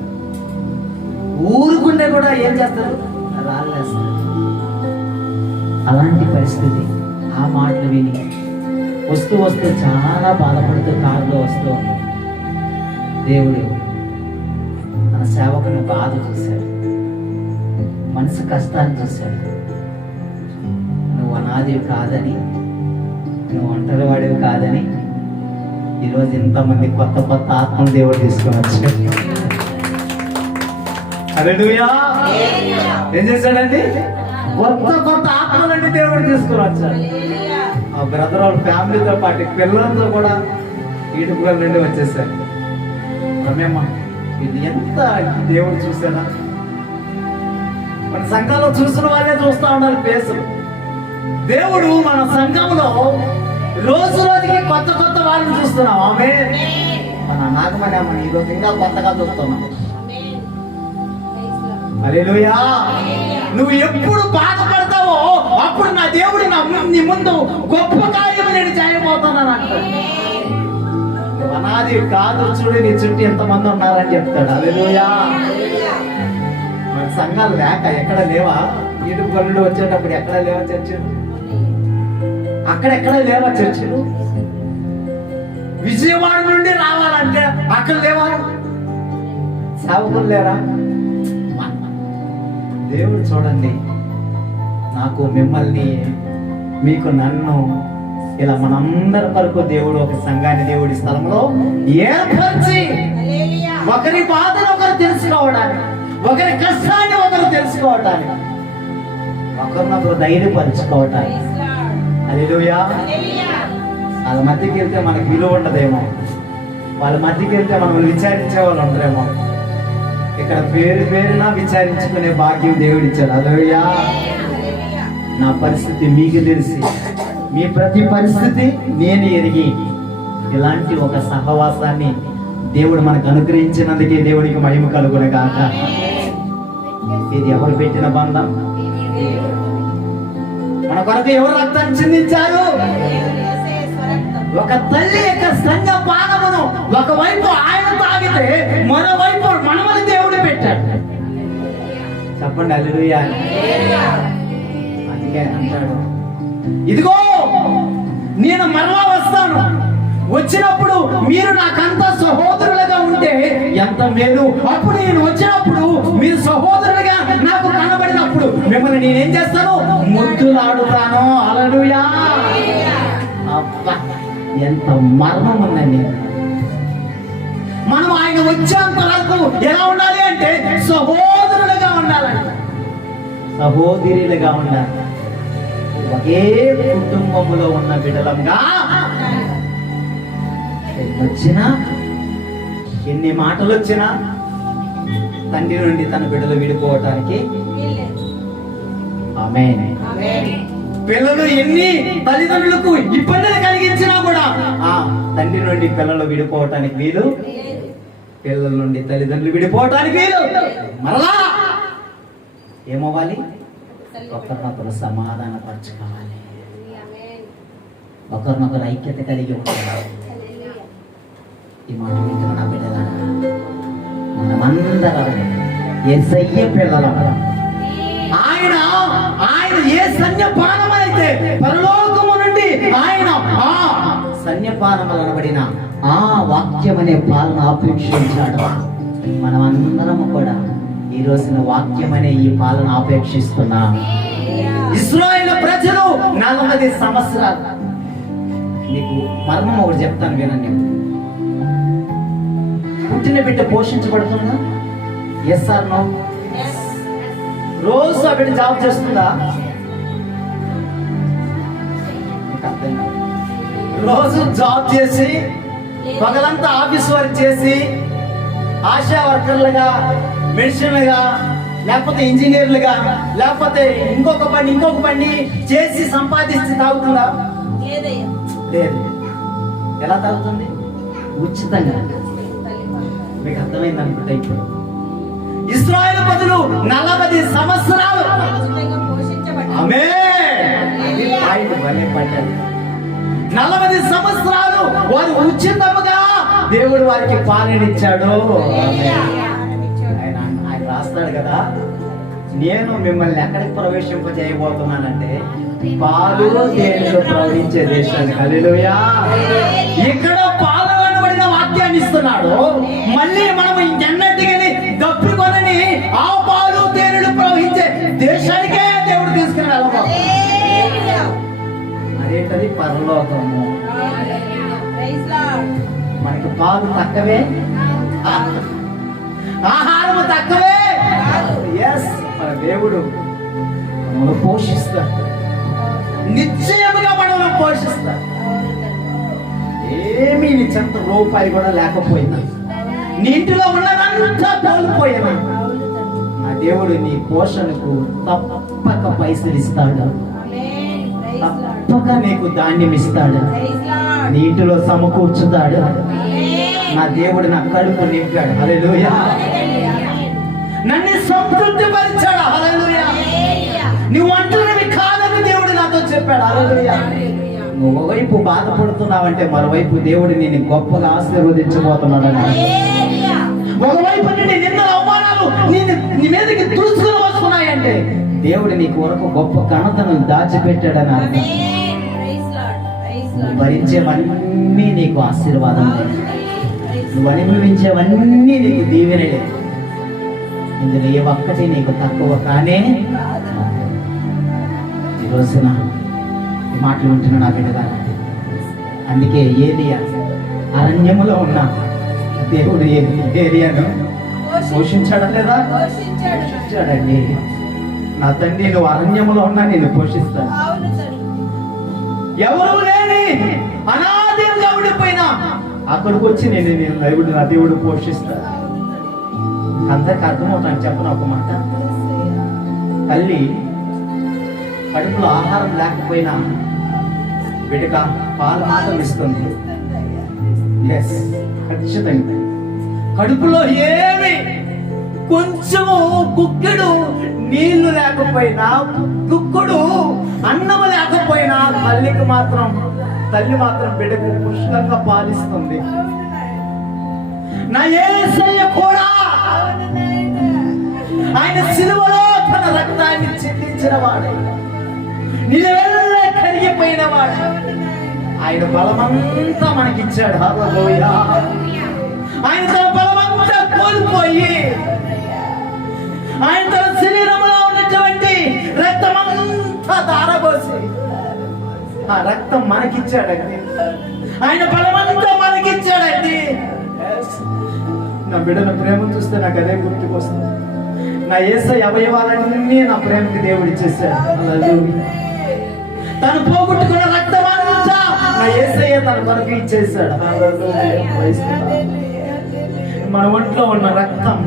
ఊరుకుంటే కూడా ఏం చేస్తారు, రాళ్ళేస్తారు. అలాంటి పరిస్థితి. ఆ మాటలు విని వస్తూ చాలా బాధపడుతూ కారులో వస్తూ ఉంది. దేవుడు మన సేవకుని బాధ చూశాడు, మనసు కష్టాన్ని చూశాడు. నువ్వు అనాదివి కాదని, నువ్వు ఒంటరి వాడివి కాదని ఈరోజు ఇంతమంది కొత్త కొత్త ఆత్మలు దేవుడు తీసుకొని వచ్చాడు. హల్లెలూయా. ఏం చేశాడండి? కొత్త ఆత్మలన్నీ దేవుడు తీసుకొని వచ్చాడు. ఆ బ్రదర్ వాళ్ళ ఫ్యామిలీతో పాటు పిల్లలతో కూడా ఈడుపుల నుండి వచ్చేసారు. రమేమ్మ, ఇది ఎంత దేవుడు చూసానా? మన సంఘంలో చూసిన వాళ్ళే చూస్తూ ఉండాలి ఫేస్. దేవుడు మన సంఘంలో రోజు రోజుకి కొత్త వాళ్ళని చూస్తున్నాం. ఆమె మన నాగమణి ఈరోజు ఇంకా కొత్తగా చూస్తున్నాం. హల్లెలూయా. నువ్వు ఎప్పుడు బాధపడతావో అప్పుడు నా దేవుడు నీ ముందు గొప్ప కార్యం నేను చేయబోతున్నాను అంటాడు. అనాది కాదు, చూడు నీ చుట్టూ ఎంతమంది ఉన్నారని చెప్తాడు. హల్లెలూయా. మన సంఘాలు లేక ఎక్కడ లేవా? ఈడు గల్లుడు వచ్చేటప్పుడు ఎక్కడ లేవా చర్చలు? అక్కడెక్కడ లేవా చర్చలు? విజయవాడ నుండి రావాలంటే అక్కడ లేవా? సేవకులు లేరా? దేవుడు చూడండి, నాకు మిమ్మల్ని, మీకు నన్ను, ఇలా మనందరి వరకు దేవుడు ఒక సంఘాన్ని దేవుడి స్థలంలో ఏర్పరిచి ఒకరి బాధను ఒకరు తెలుసుకోవడానికి, ఒకరి కష్టాన్ని ఒకరు తెలుసుకోవటానికి, ఒకరినొకరు ధైర్యపరచుకోవటానికి. హల్లెలూయా. వాళ్ళ మధ్యకి వెళ్తే మనకు విలువ ఉండదేమో, వాళ్ళ మధ్యకి వెళ్తే మనం విచారించే వాళ్ళు ఉండరేమో. ఇక్కడ పేరున విచారించుకునే భాగ్యం దేవుడు ఇచ్చాడు. హల్లెలూయా. నా పరిస్థితి మీకు తెలిసి, మీ ప్రతి పరిస్థితి నేను ఎరిగి, ఇలాంటి ఒక సహవాసాన్ని దేవుడు మనకు అనుగ్రహించినందుకే దేవుడికి మహిమ కలుగునగాక. ఇది ఎవరు పెట్టిన బంధం? మన కొరకు ఎవరు రక్తాన్ని చిందించారు? ఒక తల్లి యొక్క స్తన్యపానమును ఒకవైపు ఆయన తాగితే మరోవైపు మనమని దేవుడు పెట్టాడు. చెప్పండి హల్లెలూయా. అందుకే అంటాడు, ఇదిగో నేను మరలా వస్తాను, వచ్చినప్పుడు మీరు నాకంతా సహోదరులుగా ఉంటే ఎంత మేలు. అప్పుడు నేను వచ్చినప్పుడు మీరు సహోదరులుగా నాకు కనబడినప్పుడు మిమ్మల్ని నేనేం చేస్తాను? ముద్దులాడుతాను. హల్లెలూయా. అబ్బా, ఎంత మర్మం ఉందండి. మనం ఆయన వచ్చేంత వరకు ఎలా ఉండాలి అంటే సహోదరులుగా ఉండాలంట, సహోదరులుగా ఉండాలి. ఒకే కుటుంబములో ఉన్న బిడ్డలంగా వచ్చినా, ఎన్ని మాటలు వచ్చినా తండ్రి నుండి తన బిడ్డలు విడిపోవటానికి ఆమేన్. పిల్లలు ఎన్ని తల్లిదండ్రులకు ఇబ్బందులు కలిగించినా కూడా తండ్రి నుండి పిల్లలు విడిపోవటానికి వీలు, పిల్లల నుండి తల్లిదండ్రులు విడిపోవటానికి వీలు. మరలా ఏమవ్వాలి? ఒకరినొకరు సమాధానపరచుకోవాలి, ఒకరినొకరు ఐక్యత కలిగి ఉండాలి. ఈ మాట వింటున్న నా బిడ్డలారా, మనమందరం యేసయ్య పిల్లలం. ఆయన ఏ సన్యపానం అయితే పరలోకము నుండి ఆయన ఆ సన్యపానములు అనబడిన ఆ వాక్యం అనే పాలన ఆపేక్షించాడు. మనమందరము కూడా ఈ రోజున వాక్యం అనే ఈ పాలన ఆపేక్షిస్తున్నా. ఇశ్రాయేలు ప్రజలు 40 సంవత్సరాలు. నీకు మర్మం ఒకటి చెప్తాను వినండి. పుట్టిన బిడ్డ పోషించబడుతుందా? Yes are no? రోజు ఆ బిడ్డ జాబ్ చేస్తుందా? రోజు జాబ్ చేసి పగలంతా ఆఫీస్ వర్క్ చేసి ఆశా వర్కర్లుగా, మెడిసిన్లుగా, లేకపోతే ఇంజనీర్లుగా, లేకపోతే ఇంకొక పని చేసి సంపాదించి తాగుతుందా? లేదు. ఎలా తాగుతుంది? ఉచితంగా. మీకు అర్థమైంది అనుకుంటా. ఇప్పుడు ఇశ్రాయేలు ప్రజలు 40 సంవత్సరాలు ఆమేన్. 40 సంవత్సరాలు వారు ఉచితముగా దేవుడు వారికి పాలనిచ్చాడు. ఆయన రాస్తాడు కదా, నేను మిమ్మల్ని ఎక్కడికి ప్రవేశింపజేయబోతున్నానంటే పాలు తేనెలు ప్రవహించే దేశానికి. హల్లెలూయా. ఇక్కడ పాలు అనబడిన వాక్యాన్ని ఇస్తున్నాడు. మళ్ళీ మనం ఇంకెన్నటికీ దప్పుకొనని ఆ పాలు తేనెలు ప్రవహించే దేశానికే దేవుడు తీసుకుని వెళ్ళబోతున్నాడు. అదేంటది? పరలోకము. మనకి పాలు తక్కువే, ఆహారము తక్కువే. ఎస్, మన దేవుడు మనల్ని పోషిస్తాడు. నిశ్చయముగా మనల్ని పోషిస్తాడు. ఏమీ నీ చెంత రూపాయి కూడా లేకపోయినా, నీ ఇంటిలో ఉన్నదంతా కోల్పోయినా, నా దేవుడు నీ పోషణకు తప్పక పైసలు ఇస్తాడు, తప్పక నీకు ధాన్యం ఇస్తాడు, నీ ఇంటిలో సమకూర్చుతాడు. నా దేవుడు నా కడుపు నింపాడు. హల్లెలూయా. నన్ను సంతృప్తి పరిచాడు. హల్లెలూయా. నువ్వు ఒంటరివి కాదని దేవుడు నాతో చెప్పాడు. హల్లెలూయా. నువ్వు ఒకవైపు బాధపడుతున్నావంటే మరోవైపు దేవుడు నేను గొప్పగా ఆశీర్వదించబోతున్నాడు. ఒకవైపు నిన్న అవమానాలు నీ మీదకి దూసుకుని వస్తున్నాయంటే దేవుడు నీ కొరకు గొప్ప ఘనతను దాచిపెట్టాడని అర్థం. భరించేవన్నీ నీకు ఆశీర్వాదం, నువ్వు అనుభవించేవన్నీ నీకు దీవెనే. ఇందులో ఏ ఒక్కటి నీకు తక్కువ కానే. ఈ రోజున ఈ మాటలు వింటున్నా నా బిడ్డగా. అందుకే ఏలియా అరణ్యములో ఉన్న దేవుడు ఏలియాను పోషించాడా లేదా? పోషించాడండి. నా తండ్రి, నువ్వు అరణ్యములో ఉన్నా నేను పోషిస్తాను. ఎవరు లేని అనాథంగా ఉండిపోయినా అక్కడికి వచ్చి నేను నా దేవుడు పోషిస్తాను. అందరికి అర్థమవుతాను. చెప్పను ఒక మాట. తల్లి కడుపులో ఆహారం లేకపోయినా బిడ్డగా పాలు మాత్రం ఇస్తుంది. ఎస్, ఖచ్చితంగా. కడుపులో ఏమి కొంచెము గుక్కెడు నీళ్లు లేకపోయినా, గుక్కుడు అన్నము లేకపోయినా తల్లి మాత్రం బిడ్డకు పుష్కలంగా పాలిస్తుంది. నా యేసయ్య కూడా ఆయన సిలువలో తన రక్తాన్ని చిందించిన వాడు, నిలువెల్లా కరిగిపోయిన వాడు. ఆయన బలమంతా మనకిచ్చాడు. హల్లెలూయా. ఆయన తన బలమంతా కోల్పోయి ఆయన తన శరీరంలో ఉన్నటువంటి రక్తమంతా ధారపోసి ఆ రక్తం మనకిచ్చాడండి. ఆయన బలమంతా మనకిచ్చాడండి. నా బిడ్డల ప్రేమ చూస్తే నాకు అదే గుర్తుకొస్తుంది. నా యేసయ్య అవయవాలన్నీ నా ప్రేమకి దేవుడు ఇచ్చేసాడు. తను పోగొట్టుకున్న రక్తమంతా నా యేసయ్య తన కొరకు ఇచ్చేసాడు. మన ఒంట్లో ఉన్న రక్తం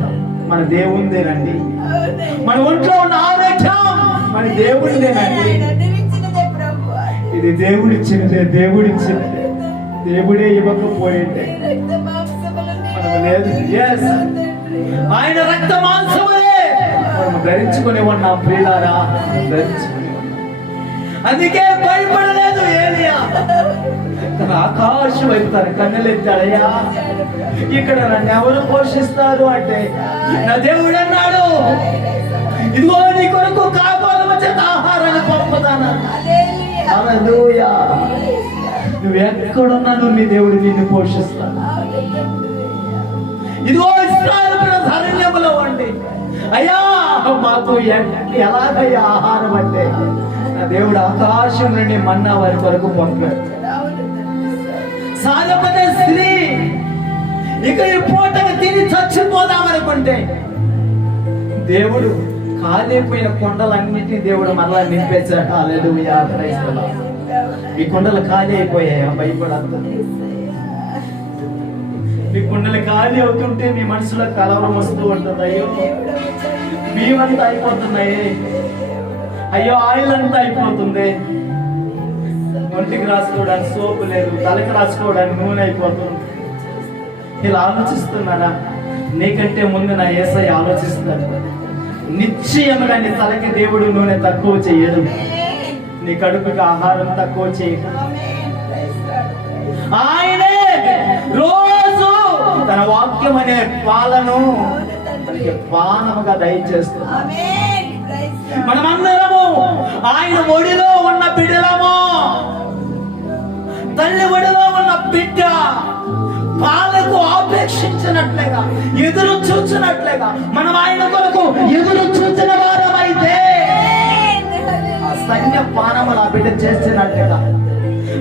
మన దేవుందేనండి. మన ఒంట్లో ఉన్న ఆరోగ్యం మన దేవుడిదేనండి. ఇది దేవుడిచ్చినదే. దేవుడే ఇవ్వకపోయింటే మనం లేదు. ఎస్, ఆయన రక్త మాంసములే మనం ధరించుకుని ఉన్న ప్రియులారా, ధరించుకుని. అందుకే భయపడలేదు ఏలియా. తన ఆకాశం వైపు తన కన్నులెత్తాడయ్యా, ఇక్కడ నన్ను ఎవరు పోషిస్తారు అంటే నా దేవుడు అన్నాడు, ఇదిగో నీ కొరకు కాపాలం చేత ఆహారాన్ని పంపుతాను. హల్లెలూయా. నువ్వు ఎక్కడున్నాను నీ దేవుడు నిన్ను పోషిస్తాను. ఇదిగో ఇశ్రాయేలు ప్రజలు అరణ్యములో ఉండి అయ్యా మాకు ఎలాగయ్యా ఆహారం అంటే నా దేవుడు ఆకాశం నుండి మన్నా వారి కొరకు పంపాడు. సాధపడే స్త్రీ ఇక ఈ పూటకు తిని చచ్చిపోదామనుకుంటే దేవుడు కాలిపోయిన కొండలన్నిటినీ దేవుడు మరలా నింపేశాడు. హల్లెలూయా, ప్రైజ్ ది లార్డ్. మీ కొండలు ఖాళీ అయిపోయాయా? భయపడద్దు. మీ కొండలు ఖాళీ అవుతుంటే మీ మనసులో కలవరం వస్తూ ఉంటుంది. అయ్యో బియ్యమంతా అయిపోతున్నాయి, అయ్యో ఆయిల్ అంతా అయిపోతుంది, ఒంటికి రాసుకోవడానికి సోపు లేదు, తలకి రాసుకోవడానికి నూనె అయిపోతుంది. ఇలా ఆలోచిస్తున్నారా? నీకంటే ముందు నా యేసయ్య ఆలోచిస్తాడు. నిశ్చయముగా నీ తలకి దేవుడు నూనె తక్కువ చేయడు, నీ కడుపుకి ఆహారం తక్కువ చేయడు. ఆయనే రోజు తన వాక్యం అనే పాలను మనకి పానముగా దయచేస్తున్నాడు. మనమందరము ఆయన ఒడిలో ఉన్న బిడ్డలము. తల్లి ఒడిలో ఉన్న బిడ్డ పాలకు ఆపేక్షించినట్లుగా, ఎదురు చూచినట్లుగా మనం ఆయన కొరకు ఎదురు చూచిన వారమైతే ఆ సైన్య పానములు ఆ బిడ్డ చేసినట్లుగా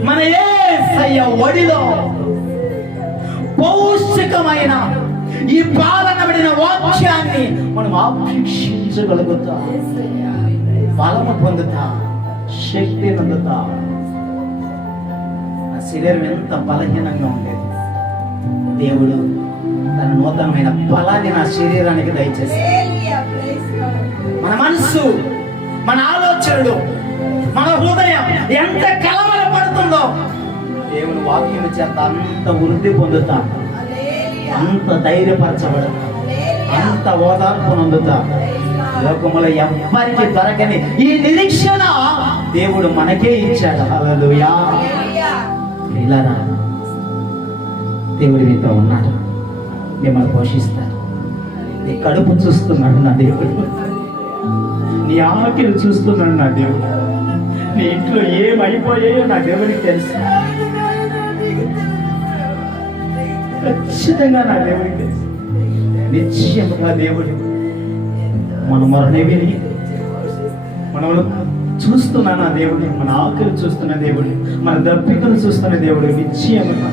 మన యేసయ్య ఒడిలో పౌష్టికమైన ఈ పాలనబడిన వాక్యాన్ని మనం ఆపేక్షించగలుగుతాం. బలము పొందుతా, శక్తి పొందుతా. ఆ శరీరం ఎంత బలహీనంగా ఉండేది, దేవుడు తన నూతనమైన బలాన్ని నా శరీరానికి దయచేస్తాడు. మన మనస్సు, మన ఆలోచనలు, మన హృదయం ఎంత కలవరపడుతుందో దేవుని వాక్యం చేత అంత వృద్ధి పొందుతా, అంత ధైర్యపరచబడతా, అంత ఓదార్పు పొందుతా. లోకములో ఎవ్వరికి దొరకని ఈ నిరీక్షణ దేవుడు మనకే ఇచ్చాడు. హల్లెలూయా. ప్రియులారా, దేవుడు మీతో ఉన్నాడు, మిమ్మల్ని పోషిస్తాడు. నీ కడుపు చూస్తున్నాడు నా దేవుడు, నీ ఆకలి చూస్తున్నాడు నా దేవుడు. నీ ఇంట్లో ఏమైపోయాయో నా దేవుడికి తెలుసు, ఖచ్చితంగా నా దేవుడికి తెలుసు. నిశ్చయముగా దేవుడు మన మరణే విని మనము చూస్తున్నా నా దేవుడు, మన ఆకలి చూస్తున్న దేవుడు, మన దప్పికలు చూస్తున్న దేవుడు నిశ్చయముగా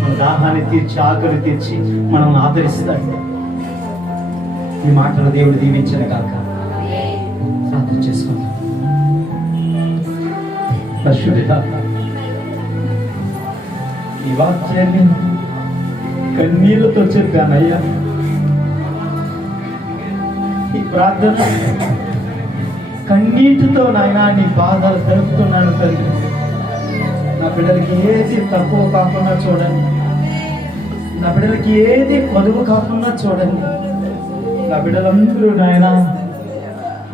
మన దాహాన్ని తీర్చి, ఆకలి తీర్చి మనల్ని ఆదరిస్తాడు. ఈ మాటలు దేవుడు దీవించిన కాక ప్రార్థన చేసుకుంటాం. పరిశుద్ధ ఈ వాక్యాన్ని కన్నీళ్లతో చెప్పానయ్యా. ఈ ప్రార్థన కన్నీటితో నాయన నీ బాధలు తెలుపుతున్నాను తల్లి. నా బిడ్డలకి ఏది తక్కువ కాకుండా చూడండి, నా బిడ్డలకి ఏది కొదువు కాకుండా చూడండి. నా బిడ్డలందరూ నాయన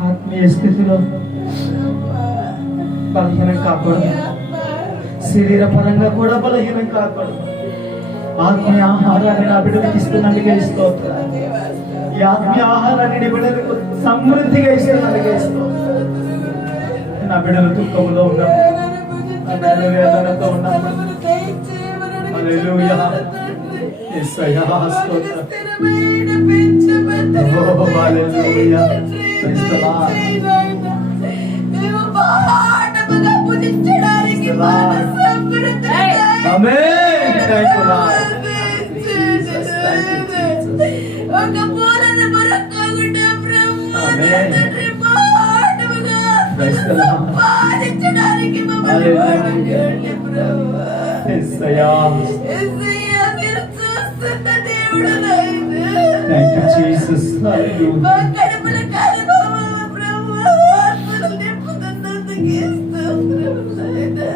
ఆత్మీయ స్థితిలో బలహీనం కాకూడదు, శరీర పరంగా కూడా బలహీనం కాకూడదు. ఆత్మీయ ఆహారాన్ని నా బిడ్డలకు ఇస్తున్నందుకే స్తోత్రం. ఈ ఆత్మీయ ఆహారాన్ని నీ బిడ్డలకు సమృద్ధిగా ఇస్తున్నందుకే స్తోత్రం. నా బిడ్డలు దుఃఖంలో ఉన్నప్పుడు, నా బిడ్డల వేదనతో ఉన్నప్పుడు హల్లెలూయా, యేసయ్యా స్తోత్రం. ఓ హల్లెలూయా, ప్రైజ్ ది లార్డ్. ఆమేన్. Thank you Lord. Jesus, thank you Jesus. ఒక పూలన బరకగుట బ్రహ్మాండ త్రిపాఠముగా పాలించడానికి మమ్మల్ని వాడుకోండి ప్రభువా. యేసయ్యా, యేసయ్యా మీరు చూస్తున్న దేవుడు నాయనా. Thank you Jesus. హల్లెలూయా. మా కడుపుల కడుపువా ప్రభువా, ఆత్మను నింపుతున్నందుకు స్తోత్రం నాయనా.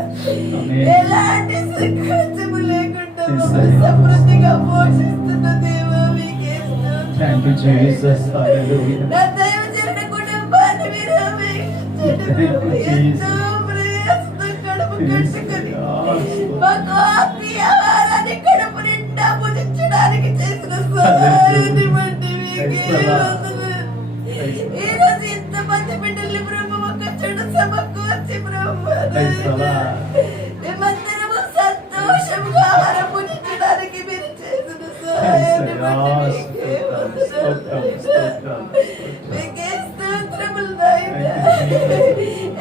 ఎలాంటి సంకోచము లేకుండా సమృద్ధిగా పోషిస్తున్న దేవా మీకే స్తోత్రం. Thank you Jesus. హల్లెలూయా. నా దైవజనుల కుటుంబాన్ని మీరు అభిషేకించండి. ఎంతో ప్రయాసంతో కడుపు కట్టుకొని మాకు ఆత్మీయ ఆహారాన్ని కడుపు నిండా భుజించడానికి చేసిన సహాయాన్ని బట్టి మీకే వందనాలు. ఈ రోజు ఇంతమంది బిడ్డల్ని ప్రభు ఒక చోట సమకూర్చి ప్రభు మేమందరము సంతోషంగా ఆహారం భుజించడానికి మీరు చేసిన సహాయాన్ని బట్టి మీకే వందనాలు. మీకే స్తోత్రములు నాయనా.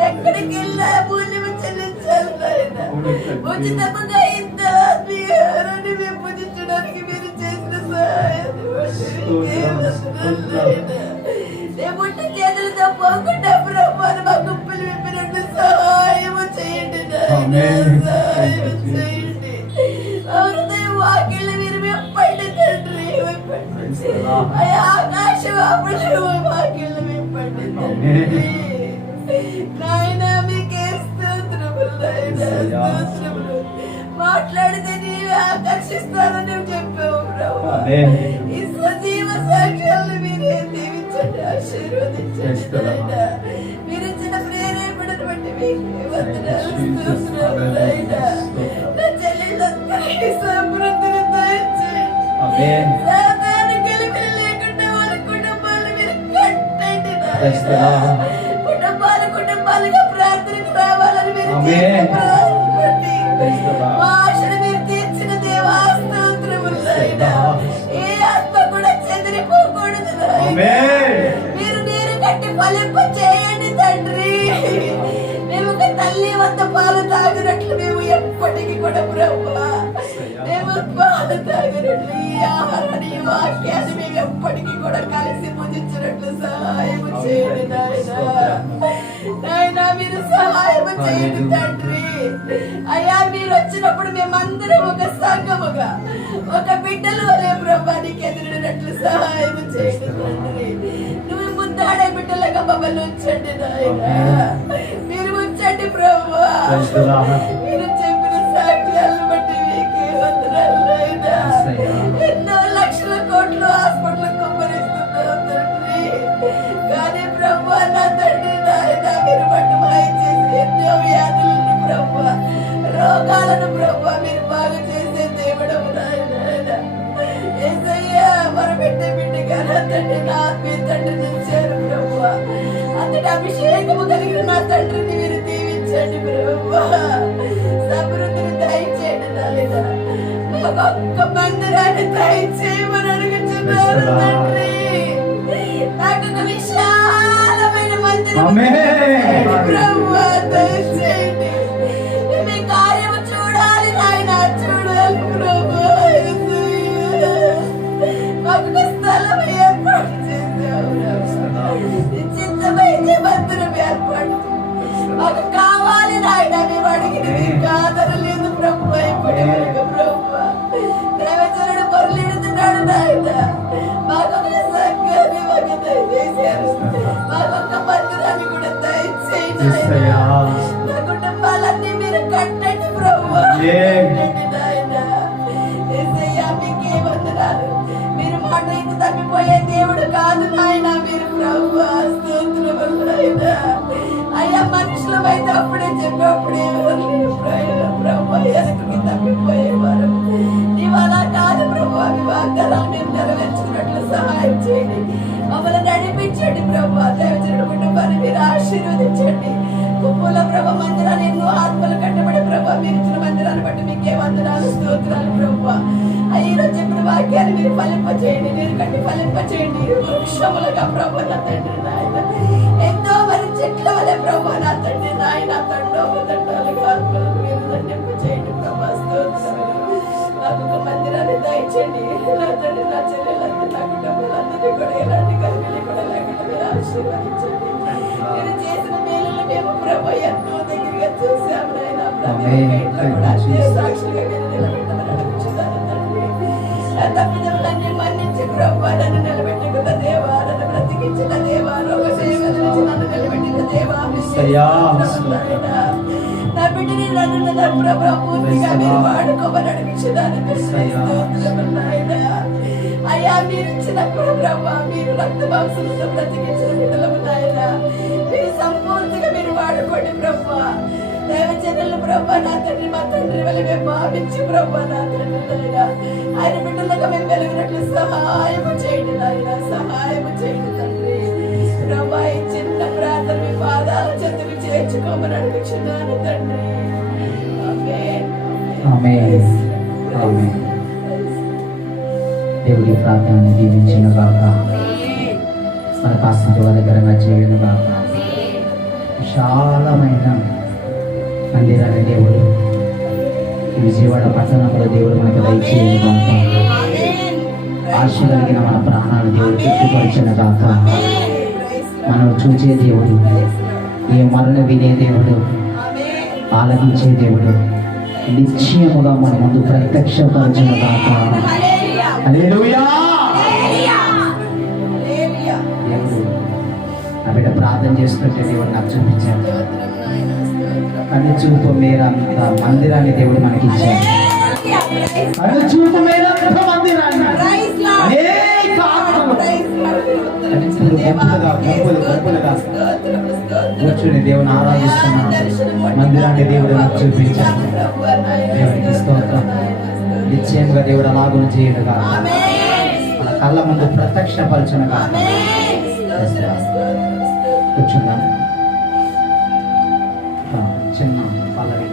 ఎక్కడికి వెళ్ళా మూల్యము చెల్లించాలి నాయనా. ఉచితముగా ఇంత ఆత్మీయాన్ని మేము పూజించడానికి మీరు చేసిన సహాయాన్ని బట్టి మీకే వందనాలు నాయనా. లేకుంటే చేతులతో పోకుండా ప్రభువారు మా గుంపులు విప్పినట్టు సహాయము చేయండి నాయనా. సహాయం చేయండి. హృదయం వాకిళ్ళు మీరు విప్పండి తండ్రి. విప్పండి అయ్యా. ఆకాశం అప్పుడు వాకిళ్ళు విప్పండి తండ్రి. నాయనా మీకే స్తోత్రములు నాయనా. స్తోత్రములు. మాట్లాడితే నీవే ఆకర్షిస్తానని నువ్వు చెప్పావు ప్రభువా. ఈ సజీవ సాక్ష్యాలను మీరే దీవించండి, ఆశీర్వదించండి నాయనా. మీరు ఇచ్చిన ప్రేరేపణను బట్టి మీకే వందనాలు, స్తోత్రాలు నాయనా. నా చెల్లెలందరికీ సమృద్ధిని దయచేయండి. సాతాను గెలుపులు లేకుండా వాళ్ళ కుటుంబాలను మీరు కట్టండి నాయనా. కుటుంబాలుగా ప్రార్థనకు రావాలని మీరు చేసిన ప్రార్థన బట్టి మా ఆశను మీరు తీర్చిన దేవా స్తోత్రములు నాయనా. ఏ ఆత్మ కూడా చెదిరిపోకూడదు నాయనా. మీరు నీరు కట్టి ఫలింప చేయండి తండ్రి. మేము ఒక తల్లి వద్ద పాలు తాగినట్లు మేము ఎప్పటికీ కూడా ప్రభువా మేము పాలు తాగినట్లు ఈ ఆహారాన్ని ఈ వాక్యాన్ని మేము ఎప్పటికీ కూడా కలిసి పూజించినట్లు సహాయం చేయండి నాయనా. నాయనా మీరు సహాయం చేయండి తండ్రి. అయ్యా మీరు వచ్చినప్పుడు మేమందరం ఒక సంఘముగా ఒక బిడ్డలు వలె ప్రభా నీకు ఎదురినట్లు సహాయం చేయండి తండ్రి. నువ్వు ముందాడే బిడ్డలుగా మమ్మల్ని ఉంచండి నాయనా. మీరు ఉంచండి ప్రభువా. మీరు చెప్పిన సాక్ష్యాలను బట్టి మీకే వందనాలు నాయనా. ఎన్నో లక్షల కోట్లు హాస్పిటల్ కుమ్మరిస్తున్నావు తండ్రి. కానీ ప్రభువా నా తండ్రి నాయనా మీరు బట్టి మాయించేసి ఎన్నో వ్యాధులను ప్రభువా రోగాలను ప్రభువా మీరు బాగు చేసే దేవుడవు నాయనా. యేసయ్యా మరపెట్టే బిడ్డగా నా తండ్రి నా ఆత్మీయ తండ్రిని ఇచ్చారు ప్రభువా. అంతటి అభిషేకము కలిగిన నా తండ్రిని మీరు దీవించండి ప్రభువా. సమృద్ధిని దయచేయండి నాయనా. ఒక్కొక్క మందిరాన్ని దయచేయమని అడుగుచున్నారు తండ్రి. నాకు ఒక విశాలమైన మందిరం ప్రభువా దయచేయండి. మీ కార్యము చూడాలి నాయనా, చూడాలి ప్రభువా. మాకు ఒక స్థలం ఏర్పాటు చేసావు. చిత్తమైతే మందిరం ఏర్పాటు మాకు కావాలి నాయన. మేము అడిగినది కాదనలేదు ప్రభువా. ఇప్పటి వరకు ప్రభువా దేవచరుడు పొరలిడుతున్నాడు నాయన. మాకు ఒక సంఘాన్ని మాకు దయచేశారు. మాకు ఒక మందిరాన్ని కూడా దయచేయండి నాయనా. నా కుటుంబాలన్నీ మీరు కట్టండి ప్రభువా. కట్టండి నాయన. యేసయ్యా మీకే వందనాలు. మీరు మాట ఇంక తప్పిపోయే దేవుడు కాదు నాయన. మీరు ప్రభువా స్తోత్రములు నాయనా. అయ్యా మనుషులమైతే అప్పుడే చెప్పినప్పుడే ప్రభు ఎదుటికి తప్పిపోయేవారు. నీవు అలా కాదు ప్రభు. అవి వాగ్దానాలు మేము నెరవేర్చుకున్నట్లు సహాయం చేయండి. మమ్మల్ని నడిపించండి ప్రభు. దేవచరుడు కుటుంబాన్ని మీరు ఆశీర్వదించండి. కుప్పల ప్రభ మందిరాన్ని ఎన్నో ఆత్మలు కట్టబడి ప్రభు మీరు ఇచ్చిన మందిరాన్ని బట్టి మీకే వందనాలు, స్తోత్రాలు ప్రభు. ఈరోజు చెప్పిన వాక్యాన్ని మీరు ఫలింప చేయండి. మీరు కట్టి ఫలింప చేయండి. వృక్షములుగా ప్రభు నా తండ్రి నాయన. ఎంతో మరి చెట్ల వల్ల ప్రభు నా తండ్రి నాయన. తండోపతండాలుగా ఆత్మలను మీరు దండింప చేయండి ప్రభు. స్తోత్రాలు. నాకు ఒక మందిరాన్ని దయచేయండి. నా తండ్రి నా చెల్లెలందరూ నా కుటుంబాలందరినీ కూడా ఎలాంటి కలిపి కూడా లేకుండా మీరు ఆశీర్వదించండి. మీరు చేసిన మేలులు మేము ప్రభు ఎంతో దగ్గరగా చూసాము నాయన. సాక్షులుగా మీరు నిలబెట్టమని అడుగుచున్నాను తండ్రి. తప్పిదములన్నీ మన్నించి ప్రభు నన్ను నిలబెట్టుకున్న దేవా, నన్ను బ్రతికించిన దేవా, రోగ సేవల నుంచి నన్ను నిలబెట్టిన దేవా, నా బిడ్డని నన్ను ప్రభు పూర్తిగా మీరు వాడుకోమని అడుగుచున్నాను నాయన. అయ్యా మీరు ఇచ్చినప్పుడు ప్రభు మీరు రక్త మాంసంతో బ్రతికించిన బిడ్డలము నాయన. మీరు సంపూర్తిగా మీరు వాడుకోండి ప్రభు. దైవచర్యలు ప్రభు నా తండ్రి మా తండ్రి వల్ల మేము భావించి ప్రభు నా తండ్రి నాయన. ఆయన బిడ్డలుగా మేము వెలుగునట్లు సహాయము చేయండి నాయన. సహాయము చేయండి తండ్రి ప్రభు. ఈ చిన్న ప్రార్థన మీ పాదాల చెంతకు చేర్చుకోమని అడుగుచున్నాను తండ్రి. ఆమేన్. ఆమేన్. ఆమేన్. దేవుడి ప్రార్థనని దీవించిన గాక. మన కాస్త దగ్గరగా చేయను కాక. విశాలమైన మందిరాన్ని దేవుడు ఈ విజయవాడ పట్టణంలో దేవుడు మనకు దయచేయను కాక. ఆశ కలిగిన మన ప్రాణాలు దేవుడు తృప్తిపరిచిన కాక. మనం చూసే దేవుడు, ఏ మరణ వినే దేవుడు, ఆలకించే దేవుడు నిశ్చయముగా మన ముందు ప్రత్యక్షపరచిన కాక. హల్లెలూయా. దేవుడు నా బిడ్డ ప్రార్థన చేస్తుంటే దేవుడు నాకు చూపించాడు. కన్ను చూపు మేరంత మందిరాన్ని దేవుడు మనకి ఇచ్చాడు. కన్ను చూపు మేరంత మందిరాన్ని అనేక ఆత్మలు గుంపులుగా కూర్చుని దేవుని ఆరాధిస్తున్నాడు. మందిరాన్ని దేవుడు నాకు చూపించాడు. దేవుడికి స్తోత్రం. నిశ్చయంగా దేవుడు అలాగును చేయడుగా, మన కళ్ళ ముందు ప్రత్యక్షపరచునుగా. కూర్చుందాం. చిన్న పల్లవి.